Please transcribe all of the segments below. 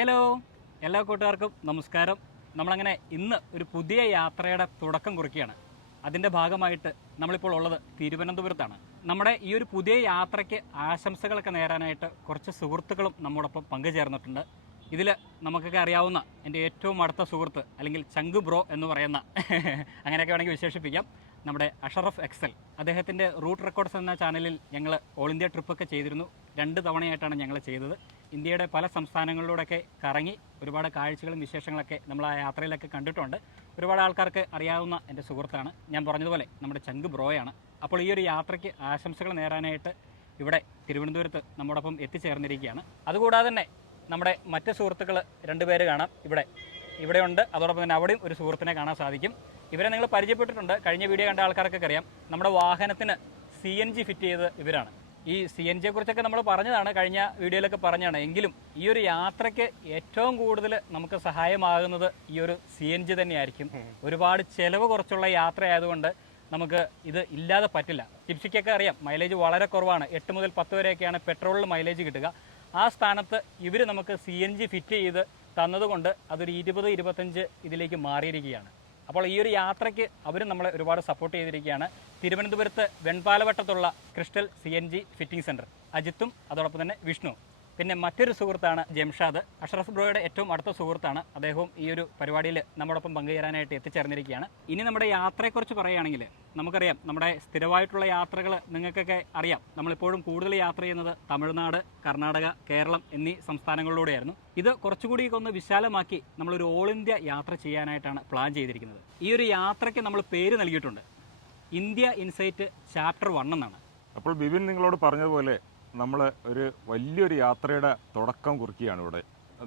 Hello, എല്ലാ കൂട്ടുകാർക്കും നമസ്കാരം. നമ്മളങ്ങനെ ഇന്ന് ഒരു പുതിയ യാത്രയുടെ തുടക്കം കുറിക്കുകയാണ്. അതിൻ്റെ ഭാഗമായിട്ട് നമ്മളിപ്പോൾ ഉള്ളത് തിരുവനന്തപുരത്താണ്. നമ്മുടെ ഈ ഒരു പുതിയ യാത്രയ്ക്ക് ആശംസകളൊക്കെ നേരാനായിട്ട് കുറച്ച് സുഹൃത്തുക്കളും നമ്മോടൊപ്പം പങ്കുചേർന്നിട്ടുണ്ട്. ഇതിൽ നമുക്കൊക്കെ അറിയാവുന്ന എൻ്റെ ഏറ്റവും അടുത്ത സുഹൃത്ത്, അല്ലെങ്കിൽ ചങ്ക് ബ്രോ എന്ന് പറയുന്ന അങ്ങനെയൊക്കെ വേണമെങ്കിൽ വിശേഷിപ്പിക്കാം, നമ്മുടെ അഷറഫ് എക്സൽ. അദ്ദേഹത്തിൻ്റെ റൂട്ട് റെക്കോർഡ്സ് എന്ന ചാനലിൽ ഞങ്ങൾ ഓൾ ഇന്ത്യ ട്രിപ്പൊക്കെ ചെയ്തിരുന്നു. 2 തവണയായിട്ടാണ് ഞങ്ങൾ ചെയ്തത്. ഇന്ത്യയുടെ പല സംസ്ഥാനങ്ങളിലൂടെയൊക്കെ കറങ്ങി ഒരുപാട് കാഴ്ചകളും വിശേഷങ്ങളൊക്കെ നമ്മൾ ആ യാത്രയിലൊക്കെ കണ്ടിട്ടുണ്ട്. ഒരുപാട് ആൾക്കാർക്ക് അറിയാവുന്ന എൻ്റെ സുഹൃത്താണ്. ഞാൻ പറഞ്ഞതുപോലെ നമ്മുടെ ചങ്ക് ബ്രോയാണ്. അപ്പോൾ ഈ ഒരു യാത്രയ്ക്ക് ആശംസകൾ നേരാനായിട്ട് ഇവിടെ തിരുവനന്തപുരത്ത് നമ്മോടൊപ്പം എത്തിച്ചേർന്നിരിക്കുകയാണ്. അതുകൂടാതെ തന്നെ നമ്മുടെ മറ്റ് സുഹൃത്തുക്കൾ 2 പേര് കാണാം. ഇവിടെയുണ്ട്. അതോടൊപ്പം തന്നെ അവിടെയും ഒരു സുഹൃത്തിനെ കാണാൻ സാധിക്കും. ഇവരെ നിങ്ങൾ പരിചയപ്പെട്ടിട്ടുണ്ട്. കഴിഞ്ഞ വീഡിയോ കണ്ട ആൾക്കാർക്കൊക്കെ അറിയാം. നമ്മുടെ വാഹനത്തിന് CNG ഫിറ്റ് ചെയ്ത് ഇവരാണ്. ഈ CNG കുറിച്ചൊക്കെ നമ്മൾ പറഞ്ഞതാണ്, കഴിഞ്ഞ വീഡിയോയിലൊക്കെ പറഞ്ഞതാണ്. എങ്കിലും ഈ ഒരു യാത്രയ്ക്ക് ഏറ്റവും കൂടുതൽ നമുക്ക് സഹായമാകുന്നത് ഈ ഒരു CNG തന്നെയായിരിക്കും. ഒരുപാട് ചിലവ് കുറച്ചുള്ള യാത്രയായതുകൊണ്ട് നമുക്ക് ഇത് ഇല്ലാതെ പറ്റില്ല. ജിപ്സിക്കൊക്കെ അറിയാം, മൈലേജ് വളരെ കുറവാണ്. 8 മുതൽ 10 വരെയൊക്കെയാണ് പെട്രോളിൽ മൈലേജ് കിട്ടുക. ആ സ്ഥാനത്ത് ഇവർ നമുക്ക് CNG ഫിറ്റ് ചെയ്ത് തന്നതുകൊണ്ട് അതൊരു 20-25 ഇതിലേക്ക് മാറിയിരിക്കുകയാണ്. അപ്പോൾ ഈ ഒരു യാത്രയ്ക്ക് അവരും നമ്മളെ ഒരുപാട് സപ്പോർട്ട് ചെയ്തിരിക്കുകയാണ്. തിരുവനന്തപുരത്ത് വെൺപാലവട്ടത്തുള്ള ക്രിസ്റ്റൽ CNG ഫിറ്റിംഗ് സെൻറ്റർ അജിത്തും അതോടൊപ്പം തന്നെ വിഷ്ണു, പിന്നെ മറ്റൊരു സുഹൃത്താണ് ജംഷാദ്, അഷറഫ് ബ്രോയുടെ ഏറ്റവും അടുത്ത സുഹൃത്താണ്. അദ്ദേഹവും ഈ ഒരു പരിപാടിയിൽ നമ്മോടൊപ്പം പങ്കുചേരാനായിട്ട് എത്തിച്ചേർന്നിരിക്കുകയാണ്. ഇനി നമ്മുടെ യാത്രയെക്കുറിച്ച് പറയുകയാണെങ്കിൽ നമുക്കറിയാം, നമ്മുടെ സ്ഥിരമായിട്ടുള്ള യാത്രകൾ നിങ്ങൾക്കൊക്കെ അറിയാം. നമ്മളിപ്പോഴും കൂടുതൽ യാത്ര ചെയ്യുന്നത് തമിഴ്നാട്, കർണാടക, കേരളം എന്നീ സംസ്ഥാനങ്ങളിലൂടെയായിരുന്നു. ഇത് കുറച്ചുകൂടിയൊക്കെ ഒന്ന് വിശാലമാക്കി നമ്മളൊരു ഓൾ ഇന്ത്യ യാത്ര ചെയ്യാനായിട്ടാണ് പ്ലാൻ ചെയ്തിരിക്കുന്നത്. ഈ ഒരു യാത്രയ്ക്ക് നമ്മൾ പേര് നൽകിയിട്ടുണ്ട്, ഇന്ത്യ ഇൻസൈറ്റ് ചാപ്റ്റർ 1 എന്നാണ്. അപ്പോൾ ബിബിൻ നിങ്ങളോട് പറഞ്ഞതുപോലെ നമ്മൾ ഒരു വലിയൊരു യാത്രയുടെ തുടക്കം കുറിക്കുകയാണ് ഇവിടെ.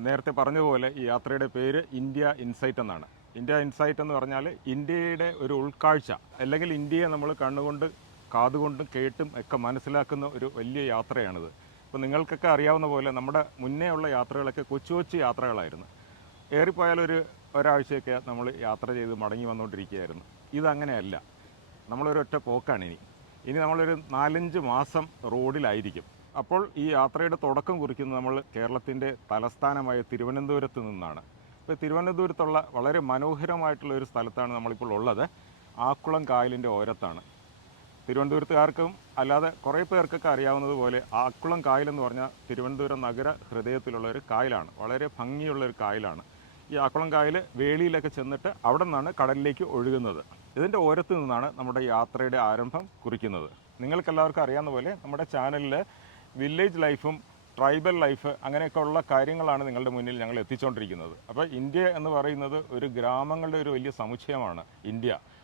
നേരത്തെ പറഞ്ഞതുപോലെ ഈ യാത്രയുടെ പേര് ഇന്ത്യ ഇൻസൈറ്റ് എന്നാണ്. ഇന്ത്യ ഇൻസൈറ്റ് എന്ന് പറഞ്ഞാൽ ഇന്ത്യയുടെ ഒരു ഉൾക്കാഴ്ച, അല്ലെങ്കിൽ ഇന്ത്യയെ നമ്മൾ കണ്ണുകൊണ്ട് കാതുകൊണ്ടും കേട്ടും ഒക്കെ മനസ്സിലാക്കുന്ന ഒരു വലിയ യാത്രയാണിത്. ഇപ്പോൾ നിങ്ങൾക്കൊക്കെ അറിയാവുന്ന പോലെ നമ്മുടെ മുന്നേ ഉള്ള യാത്രകളൊക്കെ കൊച്ചു കൊച്ചു യാത്രകളായിരുന്നു. ഏറിപ്പോയാലൊരു ഒരാഴ്ചയൊക്കെ നമ്മൾ യാത്ര ചെയ്ത് മടങ്ങി വന്നുകൊണ്ടിരിക്കുകയായിരുന്നു. ഇതങ്ങനെയല്ല, നമ്മളൊരൊറ്റ പോക്കാണ്. ഇനി നമ്മളൊരു 4-5 മാസം റോഡിലായിരിക്കും. അപ്പോൾ ഈ യാത്രയുടെ തുടക്കം കുറിക്കുന്നത് നമ്മൾ കേരളത്തിൻ്റെ തലസ്ഥാനമായ തിരുവനന്തപുരത്ത് നിന്നാണ്. ഇപ്പോൾ തിരുവനന്തപുരത്തുള്ള വളരെ മനോഹരമായിട്ടുള്ള ഒരു സ്ഥലത്താണ് നമ്മളിപ്പോൾ ഉള്ളത്. ആക്കുളം കായലിൻ്റെ ഓരത്താണ്. തിരുവനന്തപുരത്തുകാർക്കും അല്ലാതെ കുറേ പേർക്കൊക്കെ അറിയാവുന്നതുപോലെ ആക്കുളം കായലെന്ന് പറഞ്ഞാൽ തിരുവനന്തപുരം നഗര ഹൃദയത്തിലുള്ള ഒരു കായലാണ്. വളരെ ഭംഗിയുള്ളൊരു കായലാണ്. ഈ ആക്കുളം കായൽ വേളിയിലൊക്കെ ചെന്നിട്ട് അവിടെ നിന്നാണ് കടലിലേക്ക് ഒഴുകുന്നത്. ഇതിൻ്റെ ഓരത്ത് നിന്നാണ് നമ്മുടെ യാത്രയുടെ ആരംഭം കുറിക്കുന്നത്. നിങ്ങൾക്കെല്ലാവർക്കും അറിയാവുന്ന പോലെ നമ്മുടെ ചാനലിൽ വില്ലേജ് ലൈഫും ട്രൈബൽ ലൈഫ് അങ്ങനെയൊക്കെ ഉള്ള കാര്യങ്ങളാണ് നിങ്ങളുടെ മുന്നിൽ ഞങ്ങൾ എത്തിച്ചുകൊണ്ടിരിക്കുന്നത്. അപ്പോൾ ഇന്ത്യ എന്ന് പറയുന്നത് ഒരു ഗ്രാമങ്ങളുടെ ഒരു വലിയ സമുച്ചയമാണ്.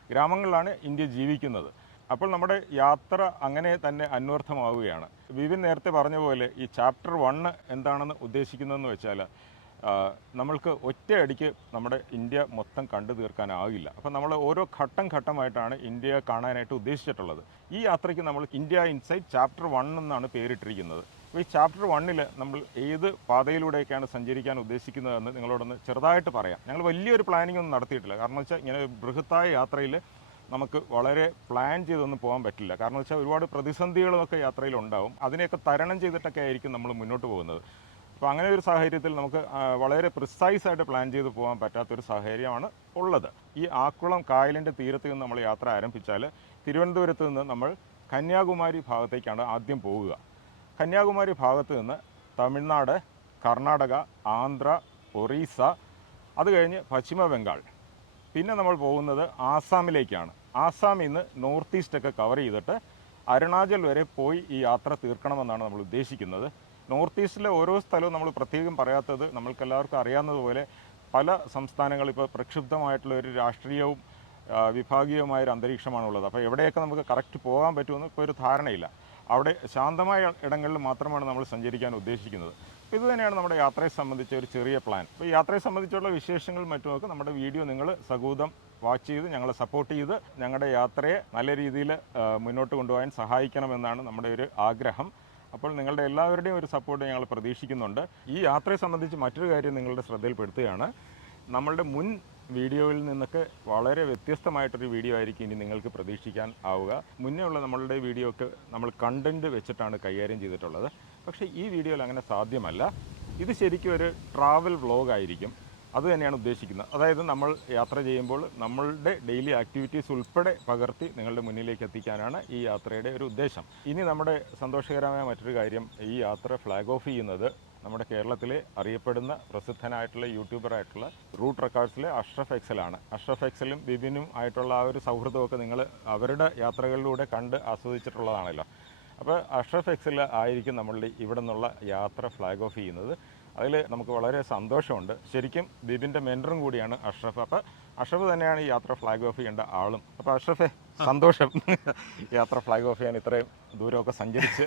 ഗ്രാമങ്ങളിലാണ് ഇന്ത്യ ജീവിക്കുന്നത്. അപ്പോൾ നമ്മുടെ യാത്ര അങ്ങനെ തന്നെ അന്വർത്ഥമാവുകയാണ്. വിപിൻ നേരത്തെ പറഞ്ഞ പോലെ ഈ ചാപ്റ്റർ 1 എന്താണെന്ന് ഉദ്ദേശിക്കുന്നതെന്ന് വെച്ചാൽ, നമ്മൾക്ക് ഒറ്റയടിക്ക് നമ്മുടെ ഇന്ത്യ മൊത്തം കണ്ടു തീർക്കാനാകില്ല. അപ്പോൾ നമ്മൾ ഓരോ ഘട്ടമായിട്ടാണ് ഇന്ത്യയെ കാണാനായിട്ട് ഉദ്ദേശിച്ചിട്ടുള്ളത്. ഈ യാത്രയ്ക്ക് നമ്മൾ ഇന്ത്യ ഇൻസൈറ്റ് ചാപ്റ്റർ 1 എന്നാണ് പേരിട്ടിരിക്കുന്നത്. അപ്പോൾ ഈ ചാപ്റ്റർ 1 നമ്മൾ ഏത് പാതയിലൂടെയൊക്കെയാണ് സഞ്ചരിക്കാൻ ഉദ്ദേശിക്കുന്നതെന്ന് നിങ്ങളോടൊന്ന് ചെറുതായിട്ട് പറയാം. ഞങ്ങൾ വലിയൊരു പ്ലാനിംഗ് ഒന്നും നടത്തിയിട്ടില്ല. കാരണം വെച്ചാൽ ഇങ്ങനെ ബൃഹത്തായ യാത്രയിൽ നമുക്ക് വളരെ പ്ലാൻ ചെയ്തൊന്നും പോകാൻ പറ്റില്ല. കാരണം വെച്ചാൽ ഒരുപാട് പ്രതിസന്ധികളൊക്കെ യാത്രയിൽ ഉണ്ടാവും. അതിനെയൊക്കെ തരണം ചെയ്തിട്ടൊക്കെ ആയിരിക്കും നമ്മൾ മുന്നോട്ട് പോകുന്നത്. അപ്പോൾ അങ്ങനെ ഒരു സാഹചര്യത്തിൽ നമുക്ക് വളരെ പ്രിസൈസായിട്ട് പ്ലാൻ ചെയ്ത് പോകാൻ പറ്റാത്തൊരു സാഹചര്യമാണ് ഉള്ളത്. ഈ ആക്കുളം കായലിൻ്റെ തീരത്ത് നിന്ന് നമ്മൾ യാത്ര ആരംഭിച്ചാൽ തിരുവനന്തപുരത്ത് നിന്ന് നമ്മൾ കന്യാകുമാരി ഭാഗത്തേക്കാണ് ആദ്യം പോവുക. കന്യാകുമാരി ഭാഗത്ത് നിന്ന് തമിഴ്നാട്, കർണാടക, ആന്ധ്ര, ഒറീസ, അത് കഴിഞ്ഞ് പശ്ചിമ ബംഗാൾ, പിന്നെ നമ്മൾ പോകുന്നത് ആസാമിലേക്കാണ്. ആസാമിൽ നിന്ന് നോർത്ത് ഈസ്റ്റൊക്കെ കവർ ചെയ്തിട്ട് അരുണാചൽ വരെ പോയി ഈ യാത്ര തീർക്കണമെന്നാണ് നമ്മൾ ഉദ്ദേശിക്കുന്നത്. നോർത്ത് ഈസ്റ്റിലെ ഓരോ സ്ഥലവും നമ്മൾ പ്രത്യേകം പറയാത്തത്, നമ്മൾക്കെല്ലാവർക്കും അറിയാവുന്നതുപോലെ പല സംസ്ഥാനങ്ങളും ഇപ്പോൾ പ്രക്ഷുബ്ധമായിട്ടുള്ള ഒരു രാഷ്ട്രീയവും വിഭാഗീയവുമായൊരു അന്തരീക്ഷമാണുള്ളത്. അപ്പോൾ എവിടെയൊക്കെ നമുക്ക് കറക്റ്റ് പോകാൻ പറ്റുമെന്ന് ഇപ്പോൾ ഒരു ധാരണയില്ല. അവിടെ ശാന്തമായ ഇടങ്ങളിൽ മാത്രമാണ് നമ്മൾ സഞ്ചരിക്കാൻ ഉദ്ദേശിക്കുന്നത്. ഇത് തന്നെയാണ് നമ്മുടെ യാത്രയെ സംബന്ധിച്ച ഒരു ചെറിയ പ്ലാൻ. അപ്പോൾ യാത്രയെ സംബന്ധിച്ചുള്ള വിശേഷങ്ങൾ മറ്റുമൊക്കെ നമ്മുടെ വീഡിയോ നിങ്ങൾ സകൂതം വാച്ച് ചെയ്ത് ഞങ്ങളെ സപ്പോർട്ട് ചെയ്ത് ഞങ്ങളുടെ യാത്രയെ നല്ല രീതിയിൽ മുന്നോട്ട് കൊണ്ടുപോകാൻ സഹായിക്കണമെന്നാണ് നമ്മുടെ ഒരു ആഗ്രഹം. അപ്പോൾ നിങ്ങളുടെ എല്ലാവരുടെയും ഒരു സപ്പോർട്ട് ഞങ്ങൾ പ്രതീക്ഷിക്കുന്നുണ്ട്. ഈ യാത്രയെ സംബന്ധിച്ച് മറ്റൊരു കാര്യം നിങ്ങളുടെ ശ്രദ്ധയിൽപ്പെടുത്തുകയാണ്. നമ്മളുടെ മുൻ വീഡിയോയിൽ നിന്നൊക്കെ വളരെ വ്യത്യസ്തമായിട്ടൊരു വീഡിയോ ആയിരിക്കും ഇനി നിങ്ങൾക്ക് പ്രതീക്ഷിക്കാൻ ആവുക. മുന്നേ ഉള്ള നമ്മളുടെ വീഡിയോ ഒക്കെ നമ്മൾ കണ്ടൻറ്റ് വെച്ചിട്ടാണ് കൈകാര്യം ചെയ്തിട്ടുള്ളത്. പക്ഷേ ഈ വീഡിയോയിൽ അങ്ങനെ സാധ്യമല്ല. ഇത് ശരിക്കും ഒരു ട്രാവൽ വ്ളോഗ് ആയിരിക്കും. അത് തന്നെയാണ് ഉദ്ദേശിക്കുന്നത്. അതായത് നമ്മൾ യാത്ര ചെയ്യുമ്പോൾ നമ്മളുടെ ഡെയിലി ആക്ടിവിറ്റീസ് ഉൾപ്പെടെ പകർത്തി നിങ്ങളുടെ മുന്നിലേക്ക് എത്തിക്കാനാണ് ഈ യാത്രയുടെ ഒരു ഉദ്ദേശം. ഇനി നമ്മുടെ സന്തോഷകരമായ മറ്റൊരു കാര്യം, ഈ യാത്ര ഫ്ലാഗ് ഓഫ് ചെയ്യുന്നത് നമ്മുടെ കേരളത്തിലെ അറിയപ്പെടുന്ന പ്രസിദ്ധനായിട്ടുള്ള യൂട്യൂബറായിട്ടുള്ള റൂട്ട് റെക്കോർഡ്സിലെ അഷ്റഫ് എക്സലാണ്. അഷ്റഫ് എക്സലും ബിബിനും ആയിട്ടുള്ള ആ ഒരു സൗഹൃദമൊക്കെ നിങ്ങൾ അവരുടെ യാത്രകളിലൂടെ കണ്ട് ആസ്വദിച്ചിട്ടുള്ളതാണല്ലോ. അപ്പോൾ അഷ്റഫ് എക്സൽ ആയിരിക്കും നമ്മളുടെ ഇവിടെ നിന്നുള്ള യാത്ര ഫ്ലാഗ് ഓഫ് ചെയ്യുന്നത്. അതിൽ നമുക്ക് വളരെ സന്തോഷമുണ്ട്. ശരിക്കും ബിബിൻ്റെ മെൻറ്ററും കൂടിയാണ് അഷ്റഫ്. അപ്പോൾ അഷ്റഫ് തന്നെയാണ് ഈ യാത്ര ഫ്ലാഗ് ഓഫ് ചെയ്യേണ്ട ആളും. അപ്പോൾ അഷ്റഫെ, സന്തോഷം യാത്ര ഫ്ലാഗ് ഓഫ് ചെയ്യാൻ ഇത്രയും ദൂരമൊക്കെ സഞ്ചരിച്ച്.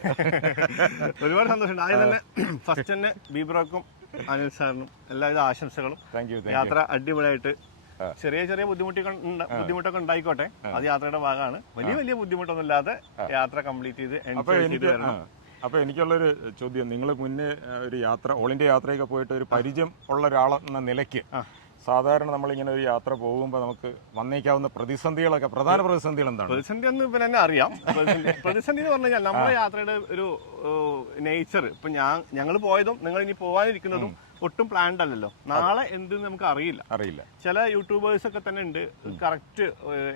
ഒരുപാട് സന്തോഷമുണ്ട്. ആദ്യം തന്നെ ഫസ്റ്റ് തന്നെ ബീബ്രോക്കും അനിൽ സാറിനും എല്ലാവിധ ആശംസകളും. Thank you. യാത്ര അടിപൊളിയായിട്ട് ചെറിയ ചെറിയ ബുദ്ധിമുട്ടൊക്കെ ഉണ്ടായിക്കോട്ടെ, അത് യാത്രയുടെ ഭാഗമാണ്. വലിയ ബുദ്ധിമുട്ടൊന്നും ഇല്ലാതെ യാത്ര കംപ്ലീറ്റ് ചെയ്ത് എൻജോയ് ചെയ്ത് വരണം. അപ്പോൾ എനിക്കുള്ളൊരു ചോദ്യം, നിങ്ങൾ മുന്നേ ഒരു യാത്ര ഓൾ ഇന്ത്യ യാത്രയൊക്കെ പോയിട്ട് ഒരു പരിചയം ഉള്ള ഒരാളെന്ന നിലയ്ക്ക് സാധാരണ നമ്മളിങ്ങനെ ഒരു യാത്ര പോകുമ്പോൾ നമുക്ക് വന്നേക്കാവുന്ന പ്രതിസന്ധികളൊക്കെ, പ്രധാന പ്രതിസന്ധികൾ എന്താണ്? പ്രതിസന്ധി ഒന്ന് ഇപ്പം തന്നെ അറിയാം. പ്രതിസന്ധി എന്ന് പറഞ്ഞു കഴിഞ്ഞാൽ നമ്മുടെ യാത്രയുടെ ഒരു നേച്ചർ, ഇപ്പം ഞങ്ങൾ പോയതും നിങ്ങൾ ഇനി പോകാനിരിക്കുന്നതും ഒട്ടും പ്ലാൻഡ് അല്ലല്ലോ. നാളെ എന്തെന്ന് നമുക്ക് അറിയില്ല. ചില യൂട്യൂബേഴ്സ് ഒക്കെ തന്നെ ഉണ്ട് കറക്റ്റ്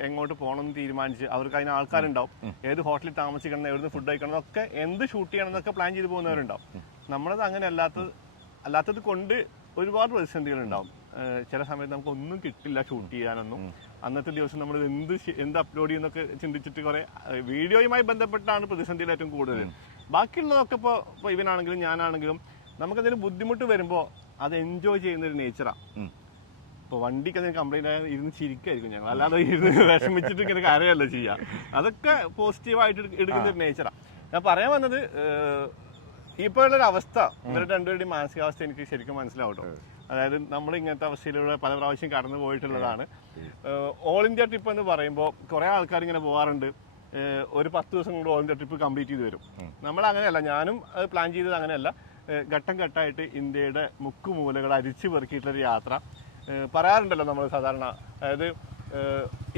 എങ്ങോട്ട് പോകണം എന്ന് തീരുമാനിച്ച്, അവർക്ക് അതിന് ആൾക്കാരുണ്ടാവും, ഏത് ഹോട്ടലിൽ താമസിക്കണം, എവിടുന്ന് ഫുഡ് കഴിക്കണം എന്നൊക്കെ, എന്ത് ഷൂട്ട് ചെയ്യണം എന്നൊക്കെ പ്ലാൻ ചെയ്ത് പോകുന്നവരുണ്ടാവും. നമ്മളത് അങ്ങനെ അല്ലാത്തത് കൊണ്ട് ഒരുപാട് പ്രതിസന്ധികൾ ഉണ്ടാവും. ചില സമയത്ത് നമുക്ക് ഒന്നും കിട്ടില്ല ഷൂട്ട് ചെയ്യാനൊന്നും. അന്നത്തെ ദിവസം നമ്മൾ എന്ത് അപ്ലോഡ് ചെയ്യുന്നൊക്കെ ചിന്തിച്ചിട്ട് കുറെ വീഡിയോയുമായി ബന്ധപ്പെട്ടാണ് പ്രതിസന്ധികൾ ഏറ്റവും കൂടുതൽ. ബാക്കിയുള്ളതൊക്കെ ഇപ്പോൾ ഇവനാണെങ്കിലും ഞാനാണെങ്കിലും നമുക്കതിന് ബുദ്ധിമുട്ട് വരുമ്പോൾ അത് എൻജോയ് ചെയ്യുന്ന ഒരു നേച്ചറാണ്. ഇപ്പോൾ വണ്ടിക്ക് അതിന് കംപ്ലൈന്റ് ആയാൽ ഇരുന്ന് ചിരിക്കായിരിക്കും ഞങ്ങൾ, അല്ലാതെ ഇരുന്ന് വിഷമിച്ചിട്ട് ഇങ്ങനെ കാര്യമല്ല ചെയ്യുക. അതൊക്കെ പോസിറ്റീവായിട്ട് എടുക്കുന്ന ഒരു നേച്ചറാണ്. ഞാൻ പറയാൻ വന്നത്, ഇപ്പോഴുള്ളൊരു അവസ്ഥ, ഇവരുടെ രണ്ടുപേരുടെയും മാനസികാവസ്ഥ എനിക്ക് ശരിക്കും മനസ്സിലാവട്ടോ. അതായത് നമ്മൾ ഇങ്ങനത്തെ അവസ്ഥയിലൂടെ പല പ്രാവശ്യം കടന്നു പോയിട്ടുള്ളതാണ്. ഓൾ ഇന്ത്യ ട്രിപ്പ് എന്ന് പറയുമ്പോൾ കുറേ ആൾക്കാർ ഇങ്ങനെ പോകാറുണ്ട്, ഒരു 10 ദിവസം കൊണ്ട് ഓൾ ഇന്ത്യ ട്രിപ്പ് കംപ്ലീറ്റ് ചെയ്ത് വരും. നമ്മൾ അങ്ങനെയല്ല, ഞാനും പ്ലാൻ ചെയ്തത് അങ്ങനെയല്ല. ഘട്ടം ഘട്ടമായിട്ട് ഇന്ത്യയുടെ മുക്കുമൂലകൾ അരിച്ചു പെറുക്കിയിട്ടുള്ളൊരു യാത്ര. പറയാറുണ്ടല്ലോ നമ്മൾ സാധാരണ, അതായത്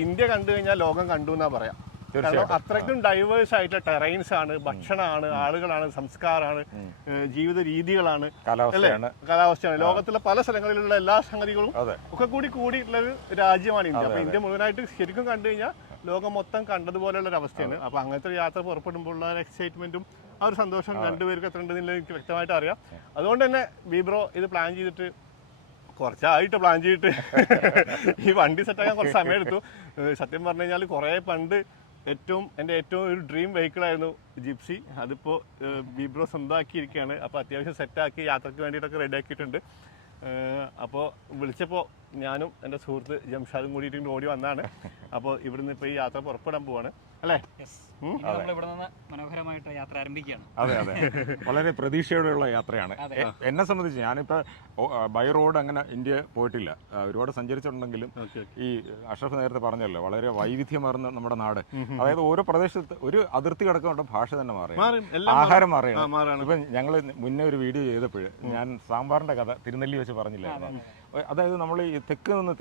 ഇന്ത്യ കണ്ടു കഴിഞ്ഞാൽ ലോകം കണ്ടു എന്നാ പറയാം. കാരണം അത്രയ്ക്കും ഡൈവേഴ്സ് ആയിട്ടുള്ള ടെറൈൻസ് ആണ്, ഭക്ഷണമാണ്, ആളുകളാണ്, സംസ്കാരമാണ്, ജീവിത രീതികളാണ്, കാലാവസ്ഥയാണ്. ലോകത്തിലെ പല സ്ഥലങ്ങളിലുള്ള എല്ലാ സംഗതികളും ഒക്കെ കൂടിയിട്ടുള്ളൊരു രാജ്യമാണ് ഇന്ത്യ. അപ്പൊ ഇന്ത്യ മുഴുവനായിട്ട് ശരിക്കും കണ്ടു കഴിഞ്ഞാൽ ലോകം മൊത്തം കണ്ടതുപോലെയുള്ള ഒരു അവസ്ഥയാണ്. അപ്പൊ അങ്ങനത്തെ ഒരു യാത്ര പുറപ്പെടുമ്പോൾ ഉള്ള എക്സൈറ്റ്മെന്റും ആ ഒരു സന്തോഷം രണ്ടുപേർക്ക് എത്ര ഉണ്ടെന്നില്ല എനിക്ക് വ്യക്തമായിട്ട് അറിയാം. അതുകൊണ്ട് തന്നെ ബീബ്രോ ഇത് പ്ലാൻ ചെയ്തിട്ട് കുറച്ചായിട്ട് പ്ലാൻ ചെയ്തിട്ട് ഈ വണ്ടി സെറ്റാക്കാൻ കുറച്ച് സമയം എടുത്തു. സത്യം പറഞ്ഞു കഴിഞ്ഞാൽ കുറേ പണ്ട് എൻ്റെ ഏറ്റവും ഒരു ഡ്രീം വെഹിക്കിളായിരുന്നു ജിപ്സി. അതിപ്പോൾ ബീബ്രോ സ്വന്തമാക്കിയിരിക്കുകയാണ്. അപ്പോൾ അത്യാവശ്യം സെറ്റാക്കി യാത്രയ്ക്ക് വേണ്ടിയിട്ടൊക്കെ റെഡിയാക്കിയിട്ടുണ്ട്. അപ്പോൾ വിളിച്ചപ്പോൾ ഞാനും എൻ്റെ സുഹൃത്ത് ജംഷാദും കൂടിയിട്ട് ഓടി വന്നാണ്. അപ്പോൾ ഇവിടുന്ന് ഇപ്പോൾ ഈ യാത്ര പുറപ്പെടാൻ പോവാണ് അല്ലേ? ഇവിടെ നിന്ന് മനോഹരമായിട്ട് യാത്ര ആരംഭിക്കുകയാണ്. അതെ, വളരെ പ്രതീക്ഷയോടെയുള്ള യാത്രയാണ്. എന്നെ സംബന്ധിച്ച് ഞാനിപ്പോൾ ബൈ റോഡ് അങ്ങനെ ഇന്ത്യ പോയിട്ടില്ല, ഒരുപാട് സഞ്ചരിച്ചിട്ടുണ്ടെങ്കിലും ഈ അഷ്റഫ് നേരത്തെ പറഞ്ഞല്ലോ, വളരെ വൈവിധ്യമാർന്ന നമ്മുടെ നാട്. അതായത് ഓരോ പ്രദേശത്ത് ഒരു അതിർത്തി കിടക്കുന്ന ഭാഷ തന്നെ മാറി, ആഹാരം മാറിയാണ്. ഇപ്പം ഞങ്ങൾ മുന്നേ ഒരു വീഡിയോ ചെയ്തപ്പോൾ ഞാൻ സാമ്പാറിന്റെ കഥ തിരുനെല്ലി വെച്ച് പറഞ്ഞില്ലായിരുന്നു. അതായത് നമ്മൾ ഈ തെക്ക് നിന്ന്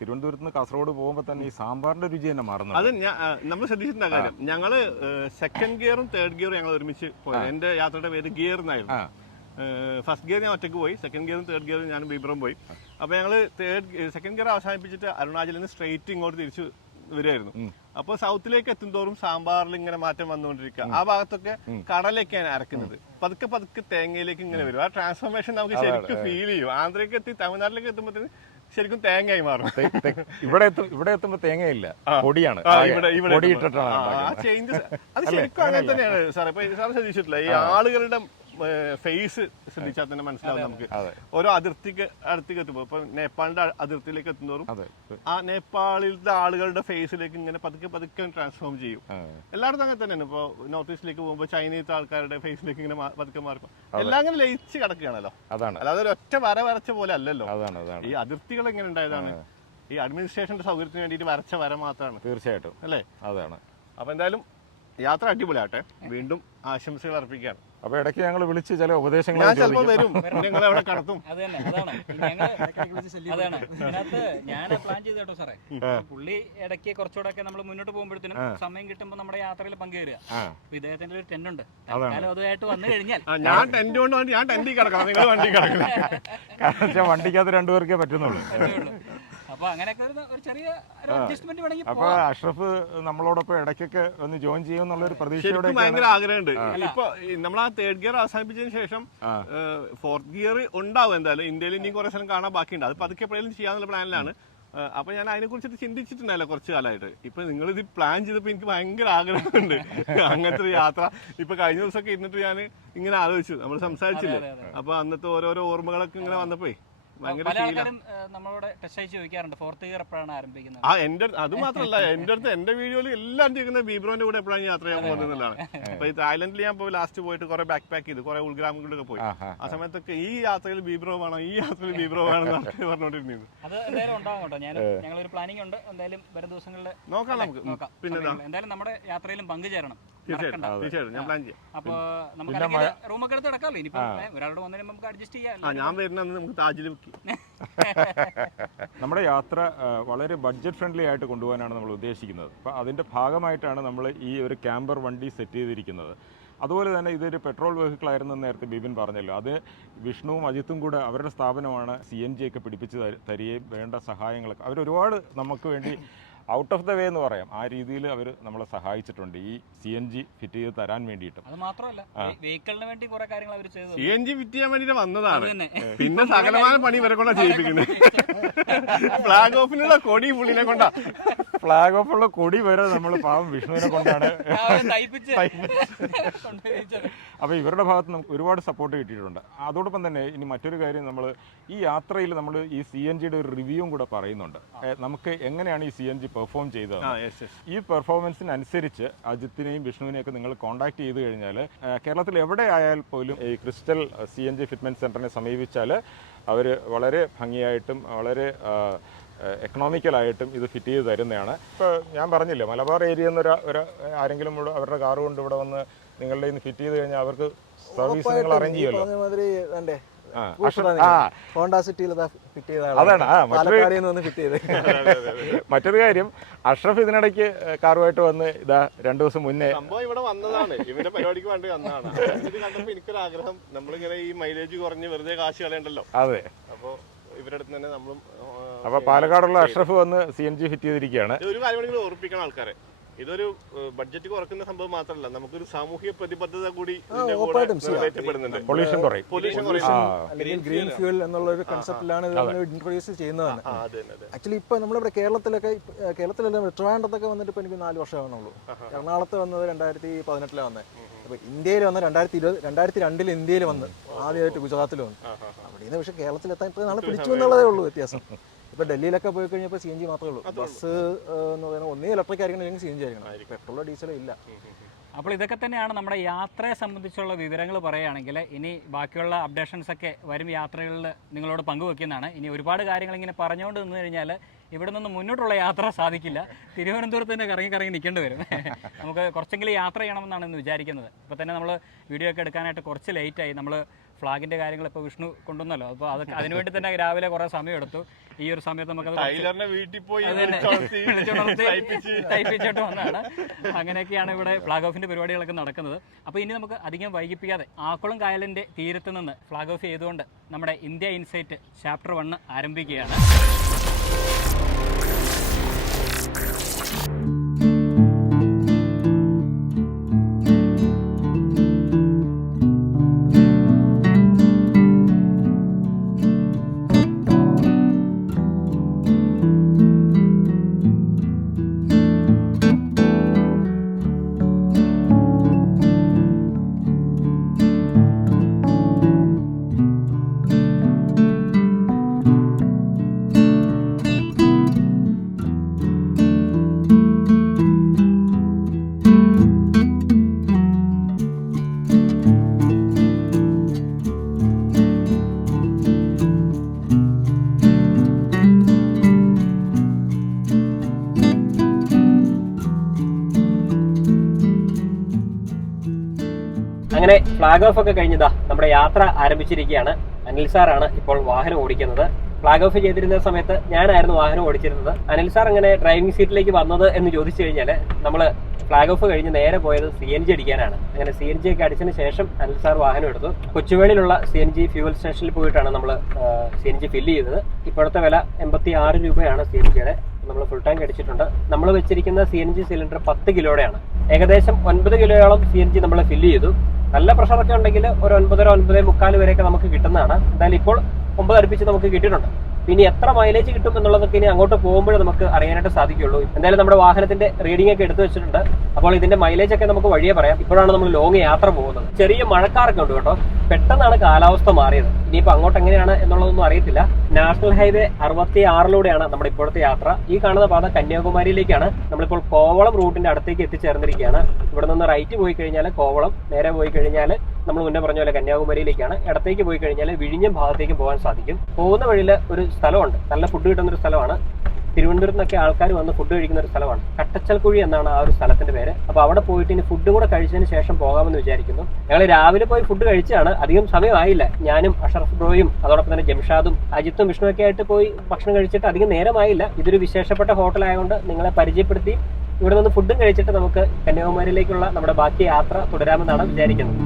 തിരുവനന്തപുരത്ത് നിന്ന് കാസർഗോഡ് പോകുമ്പോൾ തന്നെ ഈ സാമ്പാറിന്റെ രുചി തന്നെ മാറുന്നു. അത് നമ്മൾ ശ്രദ്ധിച്ചിട്ടുണ്ട കാര്യം. ഞങ്ങള് സെക്കൻഡ് ഗിയറും തേർഡ് ഗിയറും ഞങ്ങൾ ഒരുമിച്ച് പോയത്. എന്റെ യാത്രയുടെ പേര് ഗിയർ എന്നായിരുന്നു. ഫസ്റ്റ് ഗിയർ ഞാൻ ഒറ്റയ്ക്ക് പോയി, സെക്കൻഡ് ഗിയറും തേർഡ് ഗിയറും ഞാനും ബീബ്രോം പോയി. അപ്പോൾ ഞങ്ങൾ സെക്കൻഡ് ഗിയർ അവസാനിപ്പിച്ചിട്ട് അരുണാചലിൽ നിന്ന് സ്ട്രെയിറ്റ് ഇങ്ങോട്ട് തിരിച്ചു വരുമായിരുന്നു. അപ്പോൾ സൗത്തിലേക്ക് എത്തുന്തോറും സാമ്പാറിൽ ഇങ്ങനെ മാറ്റം വന്നുകൊണ്ടിരിക്കുക. ആ ഭാഗത്തൊക്കെ കടലൊക്കെയാണ് അരക്കുന്നത്. പതുക്കെ തേങ്ങയിലേക്ക് ഇങ്ങനെ വരും. ആ ട്രാൻസ്ഫോർമേഷൻ നമുക്ക് ശരിക്കും ഫീൽ ചെയ്യും. ആന്ധ്രയ്ക്ക് എത്തി തമിഴ്നാട്ടിലേക്ക് എത്തുമ്പോഴത്തേന് ശരിക്കും തേങ്ങയായി മാറും. ഇവിടെ എത്തുമ്പോൾ തേങ്ങയില്ല, പൊടിയാണ്. ആ ചേഞ്ചസ് അത് ശരിക്കും അങ്ങനെ തന്നെയാണ് സാർ. ഇപ്പൊ സാർ ശ്രദ്ധിച്ചിട്ടില്ല, ഈ ആളുകളുടെ ഫേസ് ശ്രദ്ധിച്ചാൽ തന്നെ മനസ്സിലാവും നമുക്ക്. ഓരോ അടുത്തേക്ക് എത്തുമ്പോൾ ഇപ്പൊ നേപ്പാളിന്റെ അതിർത്തിയിലേക്ക് എത്തുന്നതോറും ആ നേപ്പാളിലത്തെ ആളുകളുടെ ഫേസിലേക്ക് ഇങ്ങനെ പതുക്കെ ട്രാൻസ്ഫോം ചെയ്യും. എല്ലായിടത്തും അങ്ങനെ തന്നെയാണ്. ഇപ്പൊ നോർത്ത് ഈസ്റ്റിലേക്ക് പോകുമ്പോൾ ചൈനീസ് ആൾക്കാരുടെ ഫേസിലേക്ക് ഇങ്ങനെ പതുക്കെ മാറും. എല്ലാം അങ്ങനെ ലയിച്ച് കിടക്കുകയാണല്ലോ. അല്ലാതെ ഒരു ഒറ്റ വരച്ച പോലെ അല്ലല്ലോ. ഈ അതിർത്തികൾ എങ്ങനെ ഉണ്ടായതാണ്? ഈ അഡ്മിനിസ്ട്രേഷന്റെ സൗകര്യത്തിന് വേണ്ടിയിട്ട് വരച്ച വര മാത്രമാണ്. തീർച്ചയായിട്ടും അല്ലേ? അതാണ്. അപ്പൊ എന്തായാലും യാത്ര അടിപൊളിയാട്ടെ. വീണ്ടും ആശംസകൾ അർപ്പിക്കുകയാണ്. അപ്പൊ ഇടയ്ക്ക് ഞങ്ങൾ വിളിച്ച് ചില ഉപദേശങ്ങൾ ഞാൻ ചിലപ്പോൾ വരും, നിങ്ങളെ അവിടെ കടത്തും. അത് തന്നെ, അതാണ് അതാണ് ഇതിനകത്ത് ഞാൻ പ്ലാൻ ചെയ്ത് കേട്ടോ സാറേ. പുള്ളി ഇടയ്ക്ക് കുറച്ചുകൂടെ ഒക്കെ നമ്മൾ മുന്നോട്ട് പോകുമ്പോഴത്തേനും സമയം കിട്ടുമ്പോൾ നമ്മുടെ യാത്രയിൽ പങ്കുവരിക. അപ്പൊ ഇദ്ദേഹത്തിന്റെ ഒരു ടെന്റ് ഉണ്ട്, തൽക്കാലം അതുമായിട്ട് വന്നു കഴിഞ്ഞാൽ ഞാൻ ടെന്റ് കൊണ്ട് വന്നിട്ട് ഞാൻ ടെന്റിൽ കിടക്കണം, നിങ്ങൾ വണ്ടി കിടക്കണം. കാരണം വണ്ടിക്കകത്ത് രണ്ടുപേർക്കേ പറ്റുന്നുള്ളൂ. അപ്പൊ അങ്ങനെയൊക്കെ ഒരു ചെറിയ അഡ്ജസ്റ്റ്മെന്റ് വേണമെങ്കിൽ അപ്പൊ അഷ്റഫ് നമ്മളോടൊപ്പം ഇടയ്ക്കൊക്കെ ഒന്ന് ജോയിൻ ചെയ്യുമെന്നുള്ള ഒരു പ്രതീക്ഷയോടെ ഭയങ്കര ആഗ്രഹമുണ്ട്. ഇപ്പൊ നമ്മൾ ആ 3rd ഗിയർ അവസാനിപ്പിച്ചതിന് ശേഷം 4th ഗിയർ ഉണ്ടാവും എന്തായാലും. ഇന്ത്യയിൽ ഇനിയും കുറെ സ്ഥലം കാണാൻ ബാക്കിയുണ്ട്, അത് പതുക്കെ എപ്പോഴേലും ചെയ്യാന്നുള്ള പ്ലാനിലാണ്. അപ്പൊ ഞാൻ അതിനെ കുറിച്ചിട്ട് ചിന്തിച്ചിട്ടുണ്ടായില്ല കുറച്ച് കാലമായിട്ട്. ഇപ്പൊ നിങ്ങൾ ഇത് പ്ലാൻ ചെയ്തപ്പോ എനിക്ക് ഭയങ്കര ആഗ്രഹമുണ്ട് അങ്ങനത്തെ ഒരു യാത്ര. ഇപ്പൊ കഴിഞ്ഞ ദിവസമൊക്കെ ഇരുന്നിട്ട് ഞാൻ ഇങ്ങനെ ആലോചിച്ചു, നമ്മൾ സംസാരിച്ചില്ലേ, അപ്പൊ അന്നത്തെ ഓരോരോ ഓർമ്മകളൊക്കെ ഇങ്ങനെ വന്നപ്പോയി പല ആൾക്കാരും നമ്മളോട് ടെസ്റ്റ് അയച്ച് ചോദിക്കാറുണ്ട് 4th ഗിയർ എപ്പോഴാണ് ആരംഭിക്കുന്നത്. അത് മാത്രമല്ല, എന്റെ വീഡിയോയിൽ എല്ലാം ചെയ്യുന്നത് ബീബ്രോന്റെ കൂടെ എപ്പോഴാണ് യാത്ര ചെയ്യാൻ പോകുന്നതാണ്. അപ്പൊ ഈ തായ്ലൻഡിൽ ഞാൻ പോയി ലാസ്റ്റ് പോയിട്ട് കുറെ ബാക്ക് പാക്ക് ചെയ്ത് കുറെ ഉൾഗ്രാമങ്ങളിലൊക്കെ പോയി. ആ സമയത്തൊക്കെ ഈ യാത്രയിൽ ബീബ്രോ വേണം, ഈ യാത്രയിൽ ബീബ്രോ വേണം പറഞ്ഞോണ്ടിരുന്നത്. അത് എന്തായാലും ഉണ്ടാവും കേട്ടോ. ഞങ്ങളൊരു പ്ലാനിങ് ഉണ്ട്, എന്തായാലും വരും ദിവസങ്ങളിൽ നോക്കാം നമുക്ക്. പിന്നെ എന്തായാലും നമ്മുടെ യാത്രയിലും പങ്കുചേരണം. തീർച്ചയായിട്ടും ഞാൻ പ്ലാൻ ചെയ്യാം. അപ്പൊ നമുക്ക് റൂമൊക്കെ എടുത്ത് കിടക്കാമല്ലോ. ഇനിയിപ്പോ ഒരാളോട് വന്നാലും നമുക്ക് അഡ്ജസ്റ്റ് ചെയ്യാം. ഞാൻ വരുന്ന നമുക്ക് താജിൽ ബുക്ക്. നമ്മുടെ യാത്ര വളരെ ബഡ്ജറ്റ് ഫ്രണ്ട്ലി ആയിട്ട് കൊണ്ടുപോകാനാണ് നമ്മൾ ഉദ്ദേശിക്കുന്നത്. അപ്പോൾ അതിൻ്റെ ഭാഗമായിട്ടാണ് നമ്മൾ ഈ ഒരു ക്യാമ്പർ വണ്ടി സെറ്റ് ചെയ്തിരിക്കുന്നത്. അതുപോലെ തന്നെ ഇതൊരു പെട്രോൾ വെഹിക്കിൾ ആയിരുന്നു നേരത്തെ ബിബിൻ പറഞ്ഞല്ലോ. അത് വിഷ്ണുവും അജിത്തും കൂടെ അവരുടെ സ്ഥാപനമാണ് CNG ഒക്കെ പിടിപ്പിച്ച് തരികയും വേണ്ട സഹായങ്ങളൊക്കെ അവരൊരുപാട് നമുക്ക് വേണ്ടി ഔട്ട് ഓഫ് ദ വേ എന്ന് പറയാം, ആ രീതിയിൽ അവർ നമ്മളെ സഹായിച്ചിട്ടുണ്ട് ഈ CNG ഫിറ്റ് ചെയ്ത് തരാൻ വേണ്ടിയിട്ടും. അത് മാത്രമല്ല വെഹിക്കിളിന് വേണ്ടി കുറെ കാര്യങ്ങൾ അവർ ചെയ്തു. CNG ഫിറ്റ് ചെയ്യാൻ വേണ്ടിട്ട് വന്നതാണ്, പിന്നെ സകലമായ പണി ഇവരെ കൊണ്ടാ ചെയ്യിപ്പിക്കുന്നത്. ഫ്ലാഗ് ഓഫിനുള്ള കൊടി പുള്ളിനെ കൊണ്ടാ, ഫ്ലാഗ് ഓഫ് ഉള്ള കൊടി വരെ നമ്മൾ പാവം വിഷ്ണുവിനെ കൊണ്ടാണ്. അപ്പോൾ ഇവരുടെ ഭാഗത്ത് നമുക്ക് ഒരുപാട് സപ്പോർട്ട് കിട്ടിയിട്ടുണ്ട്. അതോടൊപ്പം തന്നെ ഇനി മറ്റൊരു കാര്യം, നമ്മൾ ഈ യാത്രയിൽ നമ്മൾ ഈ CNGയുടെ ഒരു റിവ്യൂവും കൂടെ പറയുന്നുണ്ട്. നമുക്ക് എങ്ങനെയാണ് ഈ CNG പെർഫോം ചെയ്തത്, ഈ പെർഫോമൻസിനനുസരിച്ച് അജിത്തിനെയും വിഷ്ണുവിനെയൊക്കെ നിങ്ങൾ കോൺടാക്ട് ചെയ്ത് കഴിഞ്ഞാൽ കേരളത്തിൽ എവിടെ ആയാൽ പോലും ഈ ക്രിസ്റ്റൽ CNG ഫിറ്റ്മെൻറ്റ് സെൻ്ററിനെ സമീപിച്ചാൽ അവർ വളരെ ഭംഗിയായിട്ടും വളരെ എക്കണോമിക്കലായിട്ടും ഇത് ഫിറ്റ് ചെയ്ത് തരുന്നതാണ്. ഇപ്പോൾ ഞാൻ പറഞ്ഞില്ലേ, മലബാർ ഏരിയ എന്നൊരു ആരെങ്കിലും ഇവിടെ അവരുടെ കാർ കൊണ്ട് ഇവിടെ വന്ന് നിങ്ങളുടെ ഇന്ന് ഫിറ്റ് ചെയ്ത് കഴിഞ്ഞാൽ അവർക്ക് സർവീസ് നിങ്ങൾ അറേഞ്ച് ചെയ്യുമല്ലോ. മറ്റൊരു കാര്യം, അഷ്റഫ് ഇതിനിടയ്ക്ക് കാറുമായിട്ട് വന്ന് ഇതാ 2 ദിവസം മുന്നേ ഇവിടെ വന്നതാണ്, ഇവന്റെ പരിപാടിക്ക് വേണ്ടി വന്നതാണ്. ഇത് കണ്ടപ്പോ എനിക്കൊരാഗ്രഹം, നമ്മളിങ്ങനെ ഈ മൈലേജ് കുറഞ്ഞ് വെറുതെ കാശ് കളയണ്ടല്ലോ. അതെ, അപ്പൊ ഇവരുടെ അടുത്ത് തന്നെ നമ്മളും. അപ്പൊ പാലക്കാടുള്ള അഷ്റഫ് വന്ന് CNG ഫിറ്റ് ചെയ്തിരിക്കുകയാണ്. ഒരു കാര്യം ഓർപ്പിക്കണം ആൾക്കാരെ, ഇതൊരു ബഡ്ജറ്റ് കുറക്കുന്ന സംഭവം മാത്രമല്ല, നമുക്കൊരു സാമൂഹിക പ്രതിബദ്ധത കൂടി പൊല്യൂഷൻ കുറയും. അല്ലെങ്കിൽ ഗ്രീൻ ഫ്യൂൽ എന്നുള്ള ഒരു കൺസെപ്റ്റിലാണ് ഇൻട്രൊഡ്യൂസ് ചെയ്യുന്നതാണ്. ആക്ച്വലി ഇപ്പൊ നമ്മളിവിടെ കേരളത്തിലല്ല, ട്രിവാൻഡ്രത്തൊക്കെ വന്നിട്ട് ഇപ്പൊ എനിക്ക് 4 വർഷമാണുള്ളൂ. എറണാകുളത്ത് വന്നത് 2018 വന്നത്. അപ്പൊ ഇന്ത്യയിൽ വന്ന് 2002 ഇന്ത്യയിൽ വന്ന് ആദ്യമായിട്ട് ഗുജറാത്തിൽ വന്നു. അവിടെ നിന്ന് പക്ഷെ കേരളത്തിലെത്താൻ ഇപ്പൊ നാളെ പിടിച്ചു എന്നുള്ളതേ ഉള്ളൂ വ്യത്യാസം. ഇപ്പൊ ഡൽഹിയിലൊക്കെ പോയി കഴിഞ്ഞപ്പോൾ CNG മാത്രമേ ഉള്ളൂ. ബസ് എന്ന് പറയുന്നത് ഒന്നേ ഇലക്ട്രിക് ആയിരിക്കണം, അല്ലെങ്കിൽ CNG ആയിരിക്കണം, പെട്രോളോ ഡീസലോ ഇല്ല. അപ്പോൾ ഇതൊക്കെ തന്നെയാണ് നമ്മുടെ യാത്രയെ സംബന്ധിച്ചുള്ള വിവരങ്ങൾ പറയുകയാണെങ്കിൽ. ഇനി ബാക്കിയുള്ള അപ്ഡേഷൻസ് ഒക്കെ വരും യാത്രകളിൽ നിങ്ങളോട് പങ്കുവെക്കുന്നതാണ്. ഇനി ഒരുപാട് കാര്യങ്ങൾ ഇങ്ങനെ പറഞ്ഞുകൊണ്ട് നിന്ന് കഴിഞ്ഞാൽ ഇവിടെ നിന്ന് മുന്നോട്ടുള്ള യാത്ര സാധിക്കില്ല. തിരുവനന്തപുരത്ത് തന്നെ കറങ്ങി നിൽക്കേണ്ടി വരും. നമുക്ക് കുറച്ചെങ്കിലും യാത്ര ചെയ്യണമെന്നാണ് ഇന്ന് വിചാരിക്കുന്നത്. ഇപ്പോൾ തന്നെ നമ്മൾ വീഡിയോ ഒക്കെ എടുക്കാനായിട്ട് കുറച്ച് ലേറ്റായി. നമ്മൾ ഫ്ലാഗിൻ്റെ കാര്യങ്ങൾ ഇപ്പോൾ വിഷ്ണു കൊണ്ടുവന്നല്ലോ, അപ്പോൾ അത് അതിനുവേണ്ടി തന്നെ രാവിലെ കുറേ സമയം എടുത്തു. ഈ ഒരു സമയത്ത് നമുക്കത് തയ്പ്പിച്ചിട്ട് വന്നതാണ്. അങ്ങനെയൊക്കെയാണ് ഇവിടെ ഫ്ലാഗ് ഓഫിൻ്റെ പരിപാടികളൊക്കെ നടക്കുന്നത്. അപ്പോൾ ഇനി നമുക്ക് അധികം വൈകിപ്പിക്കാതെ ആക്കുളം കായലിൻ്റെ തീരത്ത് നിന്ന് ഫ്ലാഗ് ഓഫ് ചെയ്തുകൊണ്ട് നമ്മുടെ ഇന്ത്യ ഇൻസൈറ്റ് ചാപ്റ്റർ 1 ആരംഭിക്കുകയാണ്. അങ്ങനെ ഫ്ലാഗ് ഓഫ് ഒക്കെ കഴിഞ്ഞതാ നമ്മുടെ യാത്ര ആരംഭിച്ചിരിക്കുകയാണ്. അനിൽ സാറാണ് ഇപ്പോൾ വാഹനം ഓടിക്കുന്നത്. ഫ്ലാഗ് ഓഫ് ചെയ്തിരുന്ന സമയത്ത് ഞാനായിരുന്നു വാഹനം ഓടിച്ചിരുന്നത്. അനിൽ സാർ അങ്ങനെ ഡ്രൈവിംഗ് സീറ്റിലേക്ക് വന്നത് എന്ന് ചോദിച്ചു കഴിഞ്ഞാൽ നമ്മൾ ഫ്ലാഗ് ഓഫ് കഴിഞ്ഞ് നേരെ പോയത് CNG അടിക്കാനാണ്. അങ്ങനെ CNG ഒക്കെ അടിച്ചതിന് ശേഷം അനിൽ സാർ വാഹനം എടുത്തു. കൊച്ചുവേളിയിലുള്ള CNG ഫ്യൂവൽ സ്റ്റേഷനിൽ പോയിട്ടാണ് നമ്മൾ CNG ഫില്ല് ചെയ്തത്. ഇപ്പോഴത്തെ വില 86 രൂപയാണ് CNGയുടെ. നമ്മൾ ഫുൾ ടാങ്ക് അടിച്ചിട്ടുണ്ട്. നമ്മൾ വെച്ചിരിക്കുന്ന CNG സിലിണ്ടർ 10 കിലോയുടെയാണ്. ഏകദേശം 9 കിലോയോളം CNG നമ്മൾ ഫില്ല് ചെയ്തു. നല്ല പ്രഷറൊക്കെ ഉണ്ടെങ്കിൽ ഒരു 9-9:45 വരെയൊക്കെ നമുക്ക് കിട്ടുന്നതാണ്. എന്തായാലും ഇപ്പോൾ 9 അടുപ്പിച്ച് നമുക്ക് കിട്ടിയിട്ടുണ്ട്. ഇനി എത്ര മൈലേജ് കിട്ടും എന്നുള്ളതൊക്കെ ഇനി അങ്ങോട്ട് പോകുമ്പോഴേ നമുക്ക് അറിയാനായിട്ട് സാധിക്കുള്ളൂ. എന്തായാലും നമ്മുടെ വാഹനത്തിന്റെ റീഡിംഗ് ഒക്കെ എടുത്തു വെച്ചിട്ടുണ്ട്. അപ്പോൾ ഇതിന്റെ മൈലേജ് ഒക്കെ നമുക്ക് വഴിയെ പറയാം. ഇപ്പോഴാണ് നമ്മൾ ലോങ് യാത്ര പോകുന്നത്. ചെറിയ മഴക്കാറൊക്കെ ഉണ്ട് കേട്ടോ. പെട്ടെന്നാണ് കാലാവസ്ഥ മാറിയത്. ഇനിയിപ്പോൾ അങ്ങോട്ട് എങ്ങനെയാണ് എന്നുള്ളതൊന്നും അറിയത്തില്ല. നാഷണൽ ഹൈവേ 66 നമ്മുടെ ഇപ്പോഴത്തെ യാത്ര. ഈ കാണുന്ന പാത കന്യാകുമാരിയിലേക്കാണ്. നമ്മളിപ്പോൾ കോവളം റൂട്ടിന്റെ അടുത്തേക്ക് എത്തിച്ചേർന്നിരിക്കുകയാണ്. ഇവിടെ നിന്ന് റൈറ്റ് പോയി കഴിഞ്ഞാൽ കോവളം, നേരെ പോയി കഴിഞ്ഞാൽ നമ്മൾ മുന്നേ പറഞ്ഞ പോലെ കന്യാകുമാരിയിലേക്കാണ്. ഇടത്തേക്ക് പോയി കഴിഞ്ഞാൽ വിഴിഞ്ഞം ഭാഗത്തേക്ക് പോകാൻ സാധിക്കും. പോകുന്ന വഴിയിൽ ഒരു സ്ഥലമുണ്ട്, നല്ല ഫുഡ് കിട്ടുന്ന ഒരു സ്ഥലമാണ്. തിരുവനന്തപുരത്ത് നിന്നൊക്കെ ആൾക്കാർ വന്ന് ഫുഡ് കഴിക്കുന്ന ഒരു സ്ഥലമാണ്. കട്ടച്ചൽക്കുഴി എന്നാണ് ആ ഒരു സ്ഥലത്തിന്റെ പേര്. അപ്പോൾ അവിടെ പോയിട്ട് ഇനി ഫുഡ് കൂടെ കഴിച്ചതിന് ശേഷം പോകാമെന്ന് വിചാരിക്കുന്നു. ഞങ്ങൾ രാവിലെ പോയി ഫുഡ് കഴിച്ചാണ്. അധികം സമയമായില്ല. ഞാനും അഷറഫ് ബ്രോയും അതോടൊപ്പം തന്നെ ജംഷാദും അജിത്തും വിഷ്ണുവൊക്കെ ആയിട്ട് പോയി ഭക്ഷണം കഴിച്ചിട്ട് അധികം നേരമായില്ല. ഇതൊരു വിശേഷപ്പെട്ട ഹോട്ടലായതുകൊണ്ട് നിങ്ങളെ പരിചയപ്പെടുത്തി ഇവിടെ നിന്ന് ഫുഡും കഴിച്ചിട്ട് നമുക്ക് കന്യാകുമാരിയിലേക്കുള്ള നമ്മുടെ ബാക്കി യാത്ര തുടരാമെന്നാണ് വിചാരിക്കുന്നത്.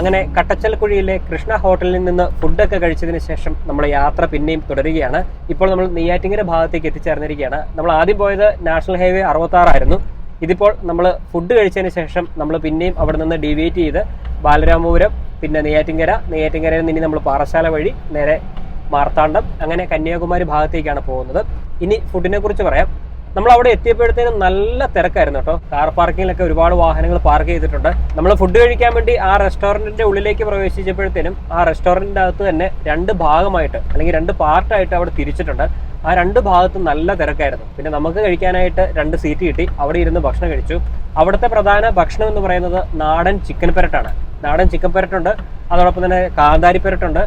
അങ്ങനെ കട്ടച്ചൽക്കുഴിയിലെ കൃഷ്ണ ഹോട്ടലിൽ നിന്ന് ഫുഡൊക്കെ കഴിച്ചതിന് ശേഷം നമ്മൾ യാത്ര പിന്നെയും തുടരുകയാണ്. ഇപ്പോൾ നമ്മൾ നെയ്യാറ്റിങ്കര ഭാഗത്തേക്ക് എത്തിച്ചേർന്നിരിക്കുകയാണ്. നമ്മൾ ആദ്യം പോയത് നാഷണൽ ഹൈവേ 66 ആയിരുന്നു. ഇതിപ്പോൾ നമ്മൾ ഫുഡ് കഴിച്ചതിന് ശേഷം നമ്മൾ പിന്നെയും അവിടെ നിന്ന് ഡീവിയേറ്റ് ചെയ്ത് ബാലരാമപുരം, പിന്നെ നെയ്യാറ്റിങ്കരയിൽ നിന്ന് നമ്മൾ പാറശാല വഴി നേരെ മാർത്താണ്ഡം, അങ്ങനെ കന്യാകുമാരി ഭാഗത്തേക്കാണ് പോകുന്നത്. ഇനി ഫുഡിനെ കുറിച്ച് പറയാം. നമ്മൾ അവിടെ എത്തിയപ്പോഴത്തേനും നല്ല തിരക്കായിരുന്നു കേട്ടോ. കാർ പാർക്കിങ്ങിലൊക്കെ ഒരുപാട് വാഹനങ്ങൾ പാർക്ക് ചെയ്തിട്ടുണ്ട്. നമ്മൾ ഫുഡ് കഴിക്കാൻ വേണ്ടി ആ റെസ്റ്റോറൻറ്റിന്റെ ഉള്ളിലേക്ക് പ്രവേശിച്ചപ്പോഴത്തേനും ആ റെസ്റ്റോറൻറ്റിൻ്റെ അകത്ത് തന്നെ 2 ഭാഗമായിട്ട് അല്ലെങ്കിൽ 2 പാർട്ടായിട്ട് അവിടെ തിരിച്ചിട്ടുണ്ട്. ആ 2 ഭാഗത്തും നല്ല തിരക്കായിരുന്നു. പിന്നെ നമുക്ക് കഴിക്കാനായിട്ട് 2 സീറ്റ് കിട്ടി. അവിടെ ഇരുന്ന് ഭക്ഷണം കഴിച്ചു. അവിടുത്തെ പ്രധാന ഭക്ഷണം എന്ന് പറയുന്നത് നാടൻ ചിക്കൻ പെരട്ടാണ്. നാടൻ ചിക്കൻ പെരട്ടുണ്ട്, അതോടൊപ്പം തന്നെ കാന്താരി പെരട്ടുണ്ട്,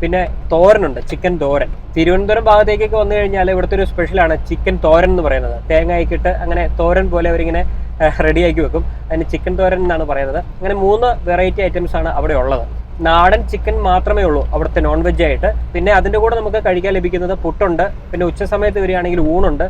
പിന്നെ തോരനുണ്ട്, ചിക്കൻ തോരൻ. തിരുവനന്തപുരം ഭാഗത്തേക്കൊക്കെ വന്നു കഴിഞ്ഞാൽ ഇവിടുത്തെ ഒരു സ്പെഷ്യലാണ് ചിക്കൻ തോരൻ എന്ന് പറയുന്നത്. തേങ്ങയ്ക്കിട്ട് അങ്ങനെ തോരൻ പോലെ അവരിങ്ങനെ റെഡിയാക്കി വെക്കും. അതിന് ചിക്കൻ തോരൻ എന്നാണ് പറയുന്നത്. അങ്ങനെ 3 വെറൈറ്റി ഐറ്റംസ് ആണ് അവിടെ ഉള്ളത്. നാടൻ ചിക്കൻ മാത്രമേ ഉള്ളൂ അവിടുത്തെ നോൺ വെജ് ആയിട്ട്. പിന്നെ അതിൻ്റെ കൂടെ നമുക്ക് കഴിക്കാൻ ലഭിക്കുന്നത് പുട്ടുണ്ട്, പിന്നെ ഉച്ച സമയത്ത് വരികയാണെങ്കിൽ ഊണുണ്ട്,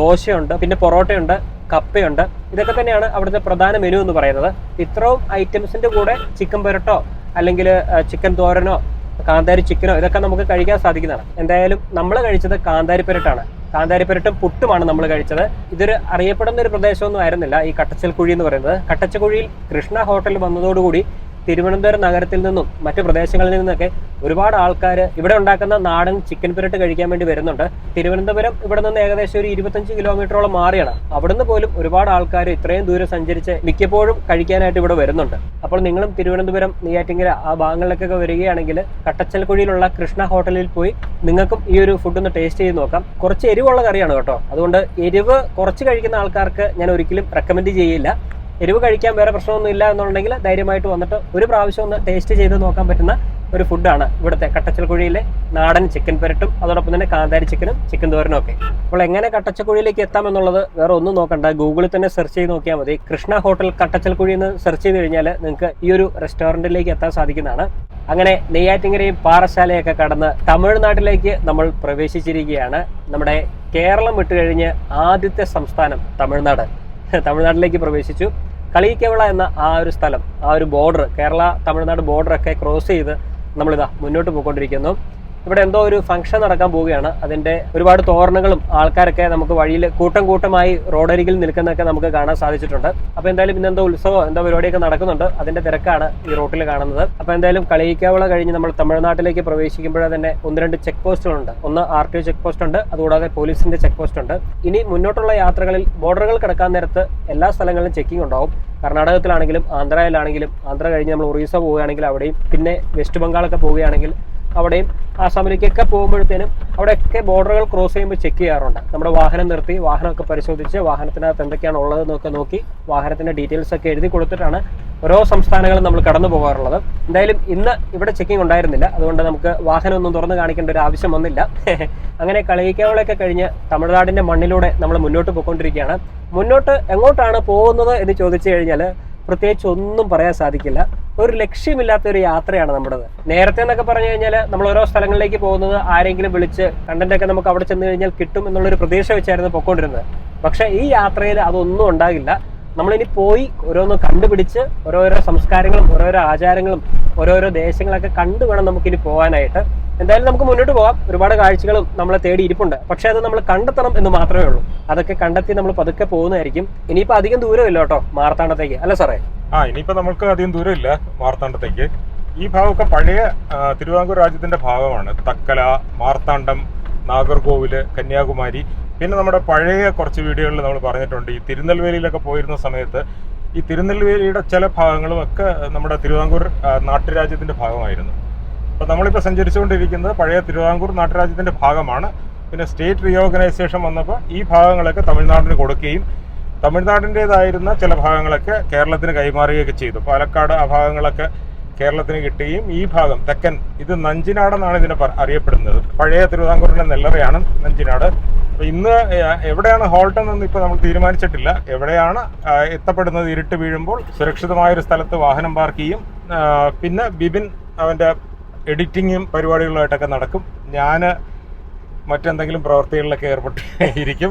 ദോശയുണ്ട്, പിന്നെ പൊറോട്ടയുണ്ട്, കപ്പയുണ്ട്. ഇതൊക്കെ തന്നെയാണ് അവിടുത്തെ പ്രധാന മെനു എന്ന് പറയുന്നത്. ഇത്രയും ഐറ്റംസിൻ്റെ കൂടെ ചിക്കൻ പെരട്ടോ അല്ലെങ്കിൽ ചിക്കൻ തോരനോ കാന്താരി ചിക്കനോ ഇതൊക്കെ നമുക്ക് കഴിക്കാൻ സാധിക്കുന്നതാണ്. എന്തായാലും നമ്മൾ കഴിച്ചത് കാന്താരി പെരട്ടാണ്. കാന്താരി പെരട്ടും പുട്ടുമാണ് നമ്മൾ കഴിച്ചത്. ഇതൊരു അറിയപ്പെടുന്ന ഒരു പ്രദേശമൊന്നും ആയിരുന്നില്ല ഈ കട്ടച്ചൽക്കുഴി എന്ന് പറയുന്നത്. കട്ടച്ചൽക്കുഴിയിൽ കൃഷ്ണ ഹോട്ടൽ വന്നതോടുകൂടി തിരുവനന്തപുരം നഗരത്തിൽ നിന്നും മറ്റു പ്രദേശങ്ങളിൽ നിന്നൊക്കെ ഒരുപാട് ആൾക്കാർ ഇവിടെ ഉണ്ടാക്കുന്ന നാടൻ ചിക്കൻ പെരട്ട് കഴിക്കാൻ വേണ്ടി വരുന്നുണ്ട്. തിരുവനന്തപുരം ഇവിടെ നിന്ന് ഏകദേശം ഒരു 25 കിലോമീറ്ററോളം മാറിയാണ്. അവിടുന്ന് പോലും ഒരുപാട് ആൾക്കാർ ഇത്രയും ദൂരം സഞ്ചരിച്ച് മിക്കപ്പോഴും കഴിക്കാനായിട്ട് ഇവിടെ വരുന്നുണ്ട്. അപ്പോൾ നിങ്ങളും തിരുവനന്തപുരം, നെയ്യാറ്റിങ്കര ആ ഭാഗങ്ങളിലേക്കൊക്കെ വരികയാണെങ്കിൽ കട്ടച്ചൽക്കുഴിയിലുള്ള കൃഷ്ണ ഹോട്ടലിൽ പോയി നിങ്ങൾക്കും ഈ ഒരു ഫുഡ് ഒന്ന് ടേസ്റ്റ് ചെയ്ത് നോക്കാം. കുറച്ച് എരിവുള്ള കറിയാണ് കേട്ടോ. അതുകൊണ്ട് എരിവ് കുറച്ച് കഴിക്കുന്ന ആൾക്കാർക്ക് ഞാൻ ഒരിക്കലും റെക്കമെൻഡ് ചെയ്യില്ല. എരിവ് കഴിക്കാൻ വേറെ പ്രശ്നമൊന്നും ഇല്ല എന്നുണ്ടെങ്കിൽ ധൈര്യമായിട്ട് വന്നിട്ട് ഒരു പ്രാവശ്യം ഒന്ന് ടേസ്റ്റ് ചെയ്ത് നോക്കാൻ പറ്റുന്ന ഒരു ഫുഡാണ് ഇവിടുത്തെ കട്ടച്ചൽക്കുഴിയിലെ നാടൻ ചിക്കൻ പെരട്ടും അതോടൊപ്പം തന്നെ കാന്താരി ചിക്കനും ചിക്കൻ തോരനും ഒക്കെ. അപ്പോൾ എങ്ങനെ കട്ടച്ചൽക്കുഴിയിലേക്ക് എത്താമെന്നുള്ളത് വേറെ ഒന്നും നോക്കണ്ട, ഗൂഗിളിൽ തന്നെ സെർച്ച് ചെയ്ത് നോക്കിയാൽ മതി. കൃഷ്ണ ഹോട്ടൽ കട്ടച്ചൽക്കുഴി എന്ന് സെർച്ച് ചെയ്ത് കഴിഞ്ഞാൽ നിങ്ങൾക്ക് ഈ ഒരു റെസ്റ്റോറൻറ്റിലേക്ക് എത്താൻ സാധിക്കുന്നതാണ്. അങ്ങനെ നെയ്യാറ്റിങ്കരയും പാറശാലയൊക്കെ കടന്ന് തമിഴ്നാട്ടിലേക്ക് നമ്മൾ പ്രവേശിച്ചിരിക്കുകയാണ്. നമ്മുടെ കേരളം വിട്ടുകഴിഞ്ഞ് ആദ്യത്തെ സംസ്ഥാനം തമിഴ്നാട്ടിലേക്ക് പ്രവേശിച്ചു. കളിയിക്കവിള എന്ന ആ ഒരു സ്ഥലം, ആ ഒരു ബോർഡർ, കേരള തമിഴ്നാട് ബോർഡറൊക്കെ ക്രോസ് ചെയ്ത് നമ്മളിതാ മുന്നോട്ട് പോയിക്കൊണ്ടിരിക്കുന്നു. ഇവിടെ എന്തോ ഒരു ഫംഗ്ഷൻ നടക്കാൻ പോവുകയാണ്. അതിൻ്റെ ഒരുപാട് തോരണങ്ങളും ആൾക്കാരൊക്കെ നമുക്ക് വഴിയിൽ കൂട്ടമായി റോഡരികിൽ നിൽക്കുന്നതൊക്കെ നമുക്ക് കാണാൻ സാധിച്ചിട്ടുണ്ട്. അപ്പോൾ എന്തായാലും ഇന്നെന്തോ ഉത്സവമോ എന്തോ പരിപാടിയൊക്കെ നടക്കുന്നുണ്ട്. അതിൻ്റെ തിരക്കാണ് ഈ റോട്ടിൽ കാണുന്നത്. അപ്പോൾ എന്തായാലും കളിയിക്കാവിള കഴിഞ്ഞ് നമ്മൾ തമിഴ്നാട്ടിലേക്ക് പ്രവേശിക്കുമ്പോഴേ തന്നെ 1-2 ചെക്ക് പോസ്റ്റുകളുണ്ട്. ഒന്ന് RTO ചെക്ക് പോസ്റ്റ് ഉണ്ട്, അതുകൂടാതെ പോലീസിൻ്റെ ചെക്ക് പോസ്റ്റ് ഉണ്ട്. ഇനി മുന്നോട്ടുള്ള യാത്രകളിൽ ബോർഡറുകൾ കിടക്കാൻ നേരത്ത് എല്ലാ സ്ഥലങ്ങളിലും ചെക്കിംഗ് ഉണ്ടാവും. കർണാടകത്തിലാണെങ്കിലും ആന്ധ്രയിലാണെങ്കിലും, ആന്ധ്ര കഴിഞ്ഞ് നമ്മൾ ഒറീസ പോവുകയാണെങ്കിൽ അവിടെയും, പിന്നെ വെസ്റ്റ് ബംഗാളൊക്കെ പോവുകയാണെങ്കിൽ അവിടെയും ആസാമിലേക്കൊക്കെ പോകുമ്പോഴത്തേനും അവിടെയൊക്കെ ബോർഡറുകൾ ക്രോസ് ചെയ്യുമ്പോൾ ചെക്ക് ചെയ്യാറുണ്ട്. നമ്മുടെ വാഹനം നിർത്തി വാഹനമൊക്കെ പരിശോധിച്ച് വാഹനത്തിനകത്ത് എന്തൊക്കെയാണ് ഉള്ളതെന്നൊക്കെ നോക്കി വാഹനത്തിൻ്റെ ഡീറ്റെയിൽസ് ഒക്കെ എഴുതി കൊടുത്തിട്ടാണ് ഓരോ സംസ്ഥാനങ്ങളും നമ്മൾ കടന്നു പോകാറുള്ളത്. എന്തായാലും ഇന്ന് ഇവിടെ ചെക്കിംഗ് ഉണ്ടായിരുന്നില്ല, അതുകൊണ്ട് നമുക്ക് വാഹനമൊന്നും തുറന്ന് കാണിക്കേണ്ട ഒരു ആവശ്യം വന്നില്ല. അങ്ങനെ കളിയിക്കാവളൊക്കെ കഴിഞ്ഞ് തമിഴ്നാടിൻ്റെ മണ്ണിലൂടെ നമ്മൾ മുന്നോട്ട് പോയിക്കൊണ്ടിരിക്കുകയാണ്. മുന്നോട്ട് എങ്ങോട്ടാണ് പോകുന്നത് എന്ന് ചോദിച്ചു കഴിഞ്ഞാൽ പ്രത്യേകിച്ച് ഒന്നും പറയാൻ സാധിക്കില്ല. ഒരു ലക്ഷ്യമില്ലാത്ത ഒരു യാത്രയാണ് നമ്മുടേത്. നേരത്തെ എന്നൊക്കെ പറഞ്ഞു കഴിഞ്ഞാൽ നമ്മൾ ഓരോ സ്ഥലങ്ങളിലേക്ക് പോകുന്നത് ആരെങ്കിലും വിളിച്ച് കണ്ടന്റൊക്കെ നമുക്ക് അവിടെ ചെന്ന് കഴിഞ്ഞാൽ കിട്ടും എന്നുള്ളൊരു പ്രതീക്ഷ വെച്ചായിരുന്നു പൊയ്ക്കൊണ്ടിരുന്നത്. പക്ഷേ ഈ യാത്രയിൽ അതൊന്നും ഉണ്ടാകില്ല. നമ്മളിനി പോയി ഓരോന്ന് കണ്ടുപിടിച്ച് ഓരോരോ സംസ്കാരങ്ങളും ഓരോരോ ആചാരങ്ങളും ഓരോരോ ദേശങ്ങളൊക്കെ കണ്ടു വേണം നമുക്കിനി പോകാനായിട്ട്. എന്തായാലും നമുക്ക് മുന്നോട്ട് പോകാം. ഒരുപാട് കാഴ്ചകളും നമ്മളെ തേടി ഇരിപ്പുണ്ട്. പക്ഷെ അത് നമ്മൾ കണ്ടെത്തണം എന്ന് മാത്രമേ ഉള്ളൂ. അതൊക്കെ കണ്ടെത്തി നമ്മൾ പതുക്കെ പോകുന്നതായിരിക്കും. ഇനിയിപ്പോൾ അധികം ദൂരമില്ല കേട്ടോ മാർത്താണ്ഡത്തേക്ക്, അല്ല സാറേ? ഇനിയിപ്പോൾ നമുക്ക് അധികം ദൂരമില്ല മാർത്താണ്ഡത്തേക്ക്. ഈ ഭാഗമൊക്കെ പഴയ തിരുവിതാംകൂർ രാജ്യത്തിന്റെ ഭാഗമാണ്. തക്കല, മാർത്താണ്ഡം, നാഗർകോവിൽ, കന്യാകുമാരി. പിന്നെ നമ്മുടെ പഴയ കുറച്ച് വീഡിയോകളിൽ നമ്മൾ പറഞ്ഞിട്ടുണ്ട്, ഈ തിരുനെൽവേലിയിലൊക്കെ പോയിരുന്ന സമയത്ത് ഈ തിരുനെൽവേലിയുടെ ചില ഭാഗങ്ങളും ഒക്കെ നമ്മുടെ തിരുവിതാംകൂർ നാട്ടുരാജ്യത്തിന്റെ ഭാഗമായിരുന്നു. അപ്പോൾ നമ്മളിപ്പോൾ സഞ്ചരിച്ചുകൊണ്ടിരിക്കുന്നത് പഴയ തിരുവിതാംകൂർ നാട്ടുരാജ്യത്തിന്റെ ഭാഗമാണ്. പിന്നെ സ്റ്റേറ്റ് റീഓർഗനൈസേഷൻ വന്നപ്പോൾ ഈ ഭാഗങ്ങളൊക്കെ തമിഴ്നാടിന് കൊടുക്കുകയും തമിഴ്നാടിൻ്റെതായിരുന്ന ചില ഭാഗങ്ങളൊക്കെ കേരളത്തിന് കൈമാറുകയൊക്കെ ചെയ്തു. പാലക്കാട് ആ ഭാഗങ്ങളൊക്കെ കേരളത്തിന് കിട്ടുകയും ഈ ഭാഗം തെക്കൻ, ഇത് നഞ്ചിനാടെന്നാണ് ഇതിനെ അറിയപ്പെടുന്നത്. പഴയ തിരുവിതാംകൂറിൻ്റെ നെല്ലറയാണ് നഞ്ചിനാട്. അപ്പോൾ ഇന്ന് എവിടെയാണ് ഹോൾട്ട് എന്നൊന്നും ഇപ്പോൾ നമ്മൾ തീരുമാനിച്ചിട്ടില്ല. എവിടെയാണ് എത്തപ്പെടുന്നത് ഇരുട്ട് വീഴുമ്പോൾ സുരക്ഷിതമായൊരു സ്ഥലത്ത് വാഹനം പാർക്ക് ചെയ്യും. പിന്നെ ബിബിൻ അവൻ്റെ എഡിറ്റിങ്ങും പരിപാടികളുമായിട്ടൊക്കെ നടക്കും. ഞാൻ മറ്റെന്തെങ്കിലും പ്രവർത്തികളിലൊക്കെ ഏർപ്പെട്ടിരിക്കും.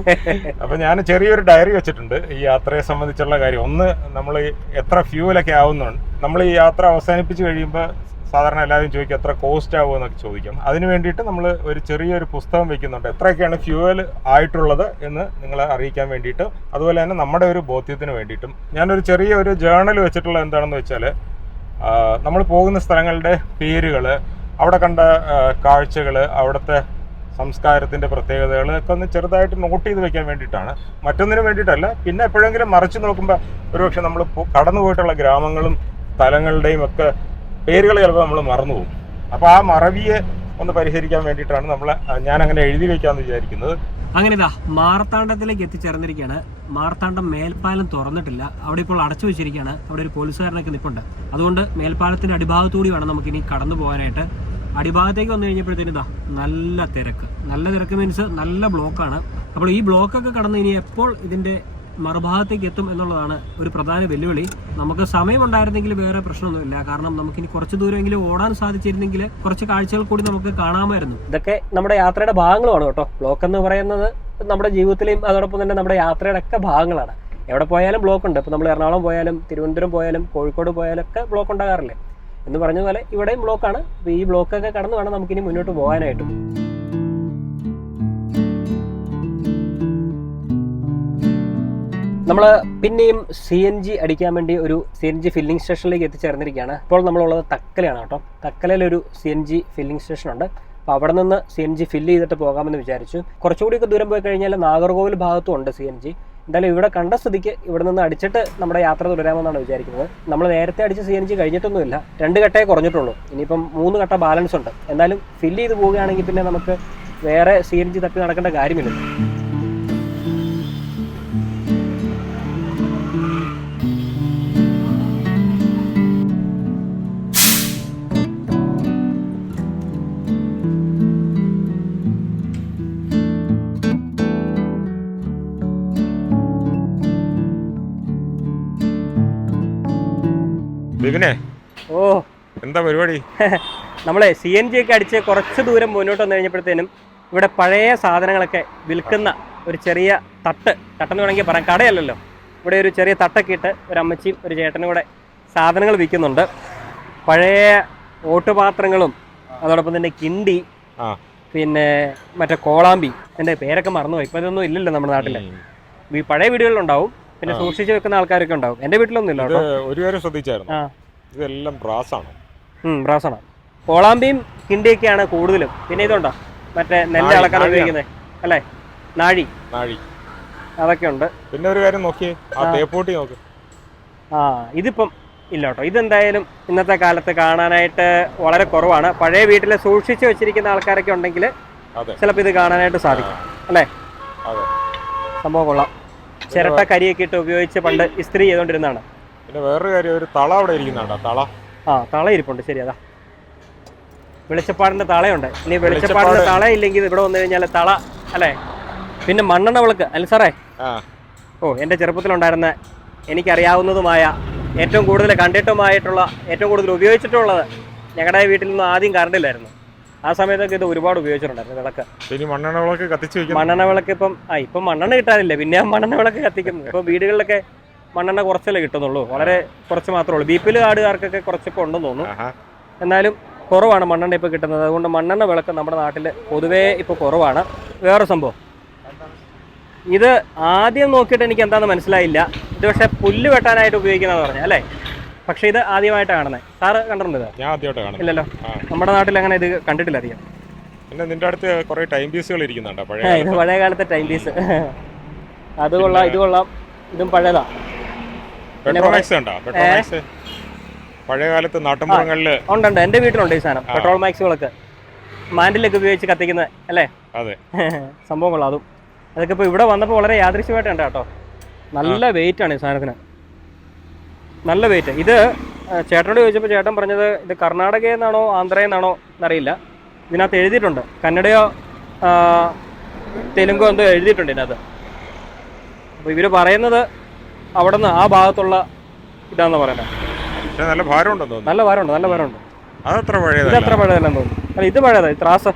അപ്പം ഞാൻ ചെറിയൊരു ഡയറി വെച്ചിട്ടുണ്ട് ഈ യാത്രയെ സംബന്ധിച്ചുള്ള കാര്യം. ഒന്ന്, നമ്മൾ എത്ര ഫ്യൂവലൊക്കെ ആവുന്നുണ്ട്. നമ്മൾ ഈ യാത്ര അവസാനിപ്പിച്ച് കഴിയുമ്പോൾ സാധാരണ എല്ലാവരും ചോദിക്കും എത്ര കോസ്റ്റ് ആവുമെന്നൊക്കെ ചോദിക്കും. അതിന് വേണ്ടിയിട്ട് നമ്മൾ ഒരു ചെറിയൊരു പുസ്തകം വെക്കുന്നുണ്ട്, എത്രയൊക്കെയാണ് ഫ്യൂവൽ ആയിട്ടുള്ളത് എന്ന് നിങ്ങളെ അറിയിക്കാൻ വേണ്ടിയിട്ട്. അതുപോലെ തന്നെ നമ്മുടെ ഒരു ബോധ്യത്തിന് വേണ്ടിയിട്ടും ഞാനൊരു ചെറിയൊരു ജേർണൽ വെച്ചിട്ടുള്ള എന്താണെന്ന് വെച്ചാൽ, നമ്മൾ പോകുന്ന സ്ഥലങ്ങളുടെ പേരുകൾ, അവിടെ കണ്ട കാഴ്ചകൾ, അവിടുത്തെ സംസ്കാരത്തിൻ്റെ പ്രത്യേകതകൾ ഒക്കെ ഒന്ന് ചെറുതായിട്ട് നോട്ട് ചെയ്ത് വെക്കാൻ വേണ്ടിയിട്ടാണ്, മറ്റൊന്നിനും വേണ്ടിയിട്ടല്ല. പിന്നെ എപ്പോഴെങ്കിലും മറിച്ച് നോക്കുമ്പോൾ ഒരുപക്ഷെ നമ്മൾ കടന്നു പോയിട്ടുള്ള ഗ്രാമങ്ങളും സ്ഥലങ്ങളുടെയും ഒക്കെ പേരുകൾ ചിലപ്പോൾ നമ്മൾ മറന്നു പോകും. അപ്പോൾ ആ മറവിയെ ഒന്ന് പരിഹരിക്കാൻ വേണ്ടിയിട്ടാണ് ഞാനങ്ങനെ എഴുതി വയ്ക്കാമെന്ന് വിചാരിക്കുന്നത്. അങ്ങനെ ഇതാ മാർത്താണ്ഡത്തിലേക്ക് എത്തിച്ചേർന്നിരിക്കുകയാണ്. മാർത്താണ്ഡം മേൽപ്പാലം തുറന്നിട്ടില്ല, അവിടെ ഇപ്പോൾ അടച്ചു വെച്ചിരിക്കുകയാണ്. അവിടെ ഒരു പോലീസുകാരനൊക്കെ നിൽപ്പുണ്ട്. അതുകൊണ്ട് മേൽപ്പാലത്തിൻ്റെ അടിഭാഗത്തുകൂടി വേണം നമുക്കിനി കടന്നു പോകാനായിട്ട്. അടിഭാഗത്തേക്ക് വന്നു കഴിഞ്ഞപ്പോഴത്തേനും ഇതാ നല്ല തിരക്ക് മീൻസ് നല്ല ബ്ലോക്കാണ്. അപ്പോൾ ഈ ബ്ലോക്കൊക്കെ കടന്ന് ഇനി എപ്പോൾ ഇതിൻ്റെ മറുഭാഗത്തേക്ക് എത്തും എന്നുള്ളതാണ് ഒരു പ്രധാന വെല്ലുവിളി. നമുക്ക് സമയമുണ്ടായിരുന്നെങ്കിൽ വേറെ പ്രശ്നമൊന്നുമില്ല, കാരണം നമുക്കിനി കുറച്ച് ദൂരമെങ്കിലും ഓടാൻ സാധിച്ചിരുന്നെങ്കിൽ കുറച്ച് കാഴ്ചകൾ കൂടി നമുക്ക് കാണാമായിരുന്നു. ഇതൊക്കെ നമ്മുടെ യാത്രയുടെ ഭാഗങ്ങളുമാണ് കേട്ടോ. ബ്ലോക്ക് എന്ന് പറയുന്നത് നമ്മുടെ ജീവിതത്തിലെയും അതോടൊപ്പം തന്നെ നമ്മുടെ യാത്രയുടെ ഒക്കെ ഭാഗങ്ങളാണ്. എവിടെ പോയാലും ബ്ലോക്ക് ഉണ്ട്. ഇപ്പോൾ നമ്മൾ എറണാകുളം പോയാലും തിരുവനന്തപുരം പോയാലും കോഴിക്കോട് പോയാലും ഒക്കെ ബ്ലോക്ക് ഉണ്ടാകാറില്ലേ എന്ന് പറഞ്ഞതുപോലെ ഇവിടെയും ബ്ലോക്കാണ്. അപ്പോൾ ഈ ബ്ലോക്കൊക്കെ കടന്നു വേണം നമുക്കിനി മുന്നോട്ട് പോകാനായിട്ടും. നമ്മൾ പിന്നെയും CNG അടിക്കാൻ വേണ്ടി ഒരു CNG ഫില്ലിംഗ് സ്റ്റേഷനിലേക്ക് എത്തിച്ചേർന്നിരിക്കുകയാണ്. ഇപ്പോൾ നമ്മളുള്ളത് തക്കലയാണ് കേട്ടോ. തക്കലയിലൊരു CNG ഫില്ലിംഗ് സ്റ്റേഷൻ ഉണ്ട്. അപ്പോൾ അവിടെ നിന്ന് CNG ഫില്ല് ചെയ്തിട്ട് പോകാമെന്ന് വിചാരിച്ചു. കുറച്ചുകൂടിയൊക്കെ ദൂരം പോയി കഴിഞ്ഞാൽ നാഗർകോവിൽ ഭാഗത്തും ഉണ്ട് CNG. എന്തായാലും ഇവിടെ കണ്ട സ്ഥിതിക്ക് ഇവിടെ നിന്ന് അടിച്ചിട്ട് നമ്മുടെ യാത്ര തുടരാമെന്നാണ് വിചാരിക്കുന്നത്. നമ്മൾ നേരത്തെ അടിച്ച CNG കഴിഞ്ഞിട്ടൊന്നുമില്ല, 2 കട്ടയെ കുറഞ്ഞിട്ടുള്ളൂ. ഇനിയിപ്പം 3 കട്ട ബാലൻസ് ഉണ്ട്. എന്നാലും ഫില്ല് ചെയ്ത് പോവുകയാണെങ്കിൽ പിന്നെ നമുക്ക് വേറെ CNG തപ്പി നടക്കേണ്ട കാര്യമില്ല. ബിബിനെ, എന്താ പരിപാടി? നമ്മളെ CNG ഒക്കെ അടിച്ച് കുറച്ച് ദൂരം മുന്നോട്ട് വന്നു കഴിഞ്ഞപ്പോഴത്തേനും ഇവിടെ പഴയ സാധനങ്ങളൊക്കെ വിൽക്കുന്ന ഒരു ചെറിയ തട്ടെന്ന് വേണമെങ്കിൽ പറയാം, കടയല്ലല്ലോ. ഇവിടെ ഒരു ചെറിയ തട്ടൊക്കെ ഇട്ട് ഒരു അമ്മച്ചിയും ഒരു ചേട്ടനും കൂടെ സാധനങ്ങൾ വിൽക്കുന്നുണ്ട്. പഴയ ഓട്ടുപാത്രങ്ങളും അതോടൊപ്പം തന്നെ കിണ്ടി, പിന്നെ മറ്റേ കോളാമ്പി, എൻ്റെ പേരൊക്കെ മറന്നുപോയി. ഇപ്പം ഇതൊന്നും ഇല്ലല്ലോ നമ്മുടെ നാട്ടിൽ. ഈ പഴയ വീടുകളിലുണ്ടാവും, പിന്നെ സൂക്ഷിച്ച് വെക്കുന്ന ആൾക്കാരൊക്കെ ഉണ്ടാവും. എൻ്റെ വീട്ടിലൊന്നും ഇല്ല കേട്ടോ. ഒരു കാര്യം ശ്രദ്ധിച്ചായിരുന്നു, ഇതെല്ലാം ബ്രാസാണ്. ബ്രാസാണ്. കോളാമ്പിയും കിണ്ടിയൊക്കെയാണ് കൂടുതലും. പിന്നെ ഇതുണ്ടോ മറ്റേ നെല്ല് അളക്കാൻ ഉപയോഗിക്കുന്നത് അല്ലേ, നാഴി, അതൊക്കെ ഉണ്ട്. പിന്നെ ഒരു കാര്യം നോക്കിയേ, ആ തേപ്പൂട്ടി നോക്ക്. ഇതിപ്പം ഇല്ല കേട്ടോ. ഇതെന്തായാലും ഇന്നത്തെ കാലത്ത് കാണാനായിട്ട് വളരെ കുറവാണ്. പഴയ വീട്ടിൽ സൂക്ഷിച്ച് വെച്ചിരിക്കുന്ന ആൾക്കാരൊക്കെ ഉണ്ടെങ്കിൽ ചിലപ്പോൾ ഇത് കാണാനായിട്ട് സാധിക്കും അല്ലേ? സംഭവം കൊള്ളാം. ചിരട്ട കരിയൊക്കെ ഇട്ട് ഉപയോഗിച്ച് പണ്ട് ഇസ്ത്രി ചെയ്തുകൊണ്ടിരുന്നതാണ്. പിന്നെ വേറൊരു കാര്യം, ഒരു തള അവിടെ ഇരിക്കുന്നുണ്ടോ? തള തള ഇരിപ്പുണ്ട്. ശരി, അതാ വെളിച്ചപ്പാടിന്റെ തളയുണ്ട്. ഇനി വെളിച്ചപ്പാടിന്റെ തള ഇല്ലെങ്കിൽ ഇവിടെ വന്നു കഴിഞ്ഞാൽ തള അല്ലേ? പിന്നെ മണ്ണെണ്ണ വിളക്ക് അല്ല സാറേ? എൻ്റെ ചെറുപ്പത്തിലുണ്ടായിരുന്ന എനിക്കറിയാവുന്നതുമായ ഏറ്റവും കൂടുതൽ കണ്ടിട്ടുമായിട്ടുള്ള ഏറ്റവും കൂടുതൽ ഉപയോഗിച്ചിട്ടുള്ളത്, ഞങ്ങളുടെ വീട്ടിൽ നിന്നും ആദ്യം കറണ്ടില്ലായിരുന്നു. ആ സമയത്തൊക്കെ ഇത് ഒരുപാട് ഉപയോഗിച്ചിട്ടുണ്ടായിരുന്നു വിളക്ക്. മണ്ണെണ്ണ വിളക്ക് കത്തിച്ച് മണ്ണെണ്ണ വിളക്ക് ഇപ്പം മണ്ണെണ്ണ കിട്ടാനില്ല, പിന്നെ മണ്ണെണ്ണ വിളക്ക് കത്തിക്കുന്നു. ഇപ്പോൾ വീടുകളിലൊക്കെ മണ്ണെണ്ണ കുറച്ചല്ലേ കിട്ടുന്നുള്ളൂ, വളരെ കുറച്ച് മാത്രമേ ഉള്ളൂ. ബി.പി.എൽ കാർഡുകാർക്കൊക്കെ കുറച്ചൊക്കെ ഉണ്ടെന്ന് തോന്നുന്നു. എന്നാലും കുറവാണ് മണ്ണെണ്ണ ഇപ്പോൾ കിട്ടുന്നത്. അതുകൊണ്ട് മണ്ണെണ്ണ വിളക്ക് നമ്മുടെ നാട്ടിൽ പൊതുവേ ഇപ്പോൾ കുറവാണ്. വേറെ സംഭവം, ഇത് ആദ്യം നോക്കിയിട്ട് എനിക്ക് എന്താണെന്ന് മനസ്സിലായില്ല. ഇത് പക്ഷേ പുല്ല് വെട്ടാനായിട്ട് ഉപയോഗിക്കുന്നതെന്ന് പറഞ്ഞാൽ അല്ലേ? പക്ഷേ ഇത് ആദ്യമായിട്ടാണ് കാണുന്നത്. സാറ് കണ്ടിട്ടുണ്ട്? ഞാൻ ആദ്യമായിട്ട് കാണുന്നത്. ഇല്ലല്ലോ, നമ്മുടെ നാട്ടിൽ അങ്ങനെ ഇത് കണ്ടിട്ടില്ല അധികം. പിന്നെ നിന്റെ അടുത്ത് കുറേ ടൈം പീസുകൾ ഇരിക്കുന്നുണ്ട്. ഇത് പഴയ കാലത്തെ ടൈം പീസ്. അത് കൊള്ളാം, ഇത് കൊള്ളാം, ഇതും പഴയതാ. പെട്രോമാക്സ് ഉണ്ടോ? പെട്രോമാക്സ് പഴയ കാലത്ത് നാട്ടുമ്പുറങ്ങളിൽ ഉണ്ട്. എൻ്റെ വീട്ടിലുണ്ട് ഈ സാധനം, പെട്രോൾ മാക്സ് വിളക്ക്. മാൻഡിലൊക്കെ ഉപയോഗിച്ച് കത്തിക്കുന്നത് അല്ലേ? അതെ, സംഭവം കൊള്ളാം. അതും അതൊക്കെ ഇപ്പോൾ ഇവിടെ വന്നപ്പോൾ വളരെ യാദൃശ്യമായിട്ടുണ്ട് കേട്ടോ. നല്ല വെയിറ്റ് ആണ് ഈ സാധനത്തിന്, നല്ല വെയിറ്റ്. ഇത് ചേട്ടനോട് ചോദിച്ചപ്പോൾ ചേട്ടൻ പറഞ്ഞത് ഇത് കർണാടകയിൽ നിന്നാണോ ആന്ധ്രയിൽ നിന്നാണോ എന്നറിയില്ല. ഇതിനകത്ത് എഴുതിയിട്ടുണ്ട്, കന്നഡയോ തെലുങ്കോ എന്തോ എഴുതിയിട്ടുണ്ട് ഇതിനകത്ത്. അപ്പോൾ ഇവർ പറയുന്നത് അവിടെ നിന്ന് ആ ഭാഗത്തുള്ള ഇതാണെന്ന് പറയുന്നത്. നല്ല ഭാരമുണ്ടെന്ന് തോന്നുന്നു. നല്ല ഭാരമുണ്ട്, നല്ല ഭാരമുണ്ട്. അതത്ര പഴയത്, ഇതത്ര പഴയതല്ലെന്ന് തോന്നുന്നു. അല്ല, ഇത് പഴയതാണ്. ത്രാസ്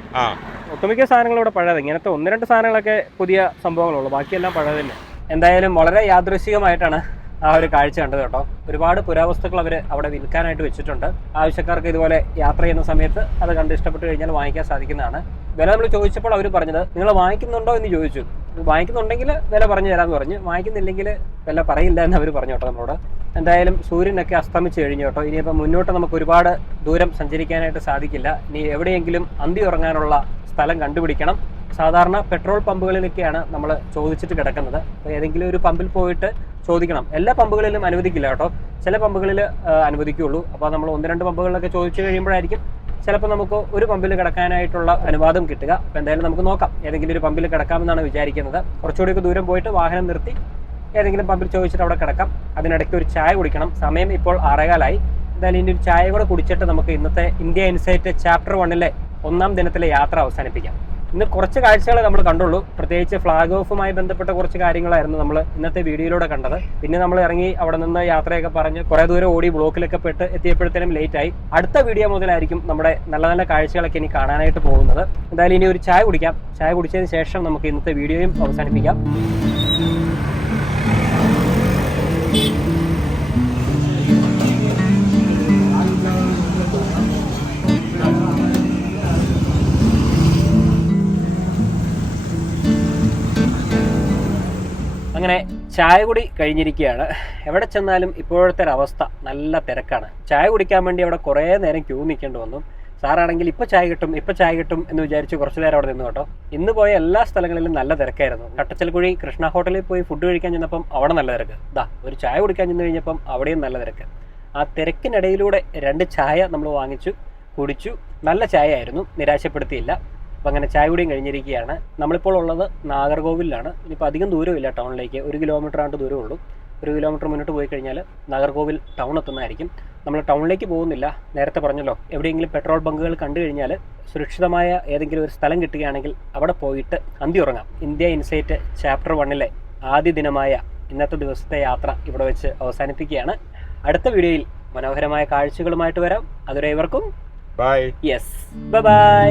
ഒട്ടുമിക്ക സാധനങ്ങളും ഇവിടെ പഴയത്. ഇങ്ങനത്തെ 1-2 സാധനങ്ങളൊക്കെ പുതിയ സംഭവങ്ങളുള്ളൂ, ബാക്കിയെല്ലാം പഴയത് തന്നെ. എന്തായാലും വളരെ യാദൃശ്ചികമായിട്ടാണ് ആ ഒരു കാഴ്ച കണ്ടത് കേട്ടോ. ഒരുപാട് പുരാവസ്തുക്കൾ അവർ അവിടെ വിൽക്കാനായിട്ട് വെച്ചിട്ടുണ്ട്. ആവശ്യക്കാർക്ക് ഇതുപോലെ യാത്ര ചെയ്യുന്ന സമയത്ത് അത് കണ്ട് ഇഷ്ടപ്പെട്ട് കഴിഞ്ഞാൽ വാങ്ങിക്കാൻ സാധിക്കുന്നതാണ്. വില നമ്മൾ ചോദിച്ചപ്പോൾ അവർ പറഞ്ഞത്, നിങ്ങൾ വാങ്ങിക്കുന്നുണ്ടോ എന്ന് ചോദിച്ചു. വാങ്ങിക്കുന്നുണ്ടെങ്കിൽ വില പറഞ്ഞു തരാമെന്ന് പറഞ്ഞു, വാങ്ങിക്കുന്നില്ലെങ്കിൽ വില പറയില്ല എന്ന് അവർ പറഞ്ഞു കേട്ടോ നമ്മളോട്. എന്തായാലും സൂര്യനൊക്കെ അസ്തമിച്ച് കഴിഞ്ഞു കേട്ടോ. ഇനിയിപ്പോൾ മുന്നോട്ട് നമുക്ക് ഒരുപാട് ദൂരം സഞ്ചരിക്കാനായിട്ട് സാധിക്കില്ല. ഇനി എവിടെയെങ്കിലും അന്തി ഉറങ്ങാനുള്ള സ്ഥലം കണ്ടുപിടിക്കണം. സാധാരണ പെട്രോൾ പമ്പുകളിലൊക്കെയാണ് നമ്മൾ ചോദിച്ചിട്ട് കിടക്കുന്നത്. അപ്പോൾ ഏതെങ്കിലും ഒരു പമ്പിൽ പോയിട്ട് ചോദിക്കണം. എല്ലാ പമ്പുകളിലും അനുവദിക്കില്ല കേട്ടോ, ചില പമ്പുകളിൽ അനുവദിക്കുകയുള്ളൂ. അപ്പോൾ നമ്മൾ 1-2 പമ്പുകളിലൊക്കെ ചോദിച്ചു കഴിയുമ്പോഴായിരിക്കും ചിലപ്പോൾ നമുക്ക് ഒരു പമ്പിൽ കിടക്കാനായിട്ടുള്ള അനുവാദം കിട്ടുക. അപ്പോൾ എന്തായാലും നമുക്ക് നോക്കാം, ഏതെങ്കിലും ഒരു പമ്പിൽ കിടക്കാമെന്നാണ് വിചാരിക്കുന്നത്. കുറച്ചുകൂടിയൊക്കെ ദൂരം പോയിട്ട് വാഹനം നിർത്തി ഏതെങ്കിലും പമ്പിൽ ചോദിച്ചിട്ട് അവിടെ കിടക്കാം. അതിനിടയ്ക്ക് ഒരു ചായ കുടിക്കണം. സമയം ഇപ്പോൾ 6:15. എന്തായാലും ഇനി ഒരു ചായ കൂടെ കുടിച്ചിട്ട് നമുക്ക് ഇന്നത്തെ ഇന്ത്യ ഇൻസൈറ്റ് ചാപ്റ്റർ 1 ഒന്നാം ദിനത്തിലെ യാത്ര അവസാനിപ്പിക്കാം. ഇന്ന് കുറച്ച് കാഴ്ചകളെ നമ്മൾ കണ്ടുള്ളൂ. പ്രത്യേകിച്ച് ഫ്ലാഗ് ഓഫുമായി ബന്ധപ്പെട്ട കുറച്ച് കാര്യങ്ങളായിരുന്നു നമ്മൾ ഇന്നത്തെ വീഡിയോയിലൂടെ കണ്ടത്. പിന്നെ നമ്മൾ ഇറങ്ങി അവിടെ നിന്ന് യാത്രയൊക്കെ പറഞ്ഞ് കുറേ ദൂരം ഓടി ബ്ലോക്കിലൊക്കെ പെട്ട് എത്തിയപ്പോഴത്തേനും ലേറ്റായി. അടുത്ത വീഡിയോ മുതലായിരിക്കും നമ്മുടെ നല്ല നല്ല കാഴ്ചകളൊക്കെ ഇനി കാണാനായിട്ട് പോകുന്നത്. എന്തായാലും ഇനി ഒരു ചായ കുടിക്കാം. ചായ കുടിച്ചതിന് ശേഷം നമുക്ക് ഇന്നത്തെ വീഡിയോയും അവസാനിപ്പിക്കാം. അങ്ങനെ ചായ കുടി കഴിഞ്ഞിരിക്കുകയാണ്. എവിടെ ചെന്നാലും ഇപ്പോഴത്തെ ഒരവസ്ഥ നല്ല തിരക്കാണ്. ചായ കുടിക്കാൻ വേണ്ടി അവിടെ കുറേ നേരം ക്യൂ നിൽക്കേണ്ടി വന്നു. സാറാണെങ്കിൽ ഇപ്പോൾ ചായ കിട്ടും എന്ന് വിചാരിച്ച് കുറച്ച് നേരം അവിടെ നിന്നു കേട്ടോ. ഇന്ന് പോയ എല്ലാ സ്ഥലങ്ങളിലും നല്ല തിരക്കായിരുന്നു. കട്ടച്ചൽക്കുഴി കൃഷ്ണ ഹോട്ടലിൽ പോയി ഫുഡ് കഴിക്കാൻ ചെന്നപ്പം അവിടെ നല്ല തിരക്ക്. ഒരു ചായ കുടിക്കാൻ ചെന്ന് കഴിഞ്ഞപ്പം അവിടെയും നല്ല തിരക്ക്. ആ തിരക്കിനിടയിലൂടെ 2 ചായ നമ്മൾ വാങ്ങിച്ചു, കുടിച്ചു. നല്ല ചായ ആയിരുന്നു, നിരാശപ്പെടുത്തിയില്ല. അപ്പം അങ്ങനെ ചായ കൂടിയും കഴിഞ്ഞിരിക്കുകയാണ്. നമ്മളിപ്പോൾ ഉള്ളത് നാഗർകോവിലാണ്. ഇനിയിപ്പോൾ അധികം ദൂരമില്ല ടൗണിലേക്ക്, 1 കിലോമീറ്റർ ആണ്ട് ദൂരമുള്ളൂ. 1 കിലോമീറ്റർ മുന്നോട്ട് പോയി കഴിഞ്ഞാൽ നാഗർകോവിൽ ടൗൺ എത്തുന്നതായിരിക്കും. നമ്മൾ ടൗണിലേക്ക് പോകുന്നില്ല, നേരത്തെ പറഞ്ഞല്ലോ. എവിടെയെങ്കിലും പെട്രോൾ ബങ്കുകൾ കണ്ടു കഴിഞ്ഞാൽ സുരക്ഷിതമായ ഏതെങ്കിലും ഒരു സ്ഥലം കിട്ടുകയാണെങ്കിൽ അവിടെ പോയിട്ട് അന്തി ഉറങ്ങാം. ഇന്ത്യ ഇൻസൈറ്റ് ചാപ്റ്റർ 1 ആദ്യ ദിനമായ ഇന്നത്തെ ദിവസത്തെ യാത്ര ഇവിടെ വെച്ച് അവസാനിപ്പിക്കുകയാണ്. അടുത്ത വീഡിയോയിൽ മനോഹരമായ കാഴ്ചകളുമായിട്ട് വരാം. അതുവരെ ഇവർക്കും ബൈ. Yes, by.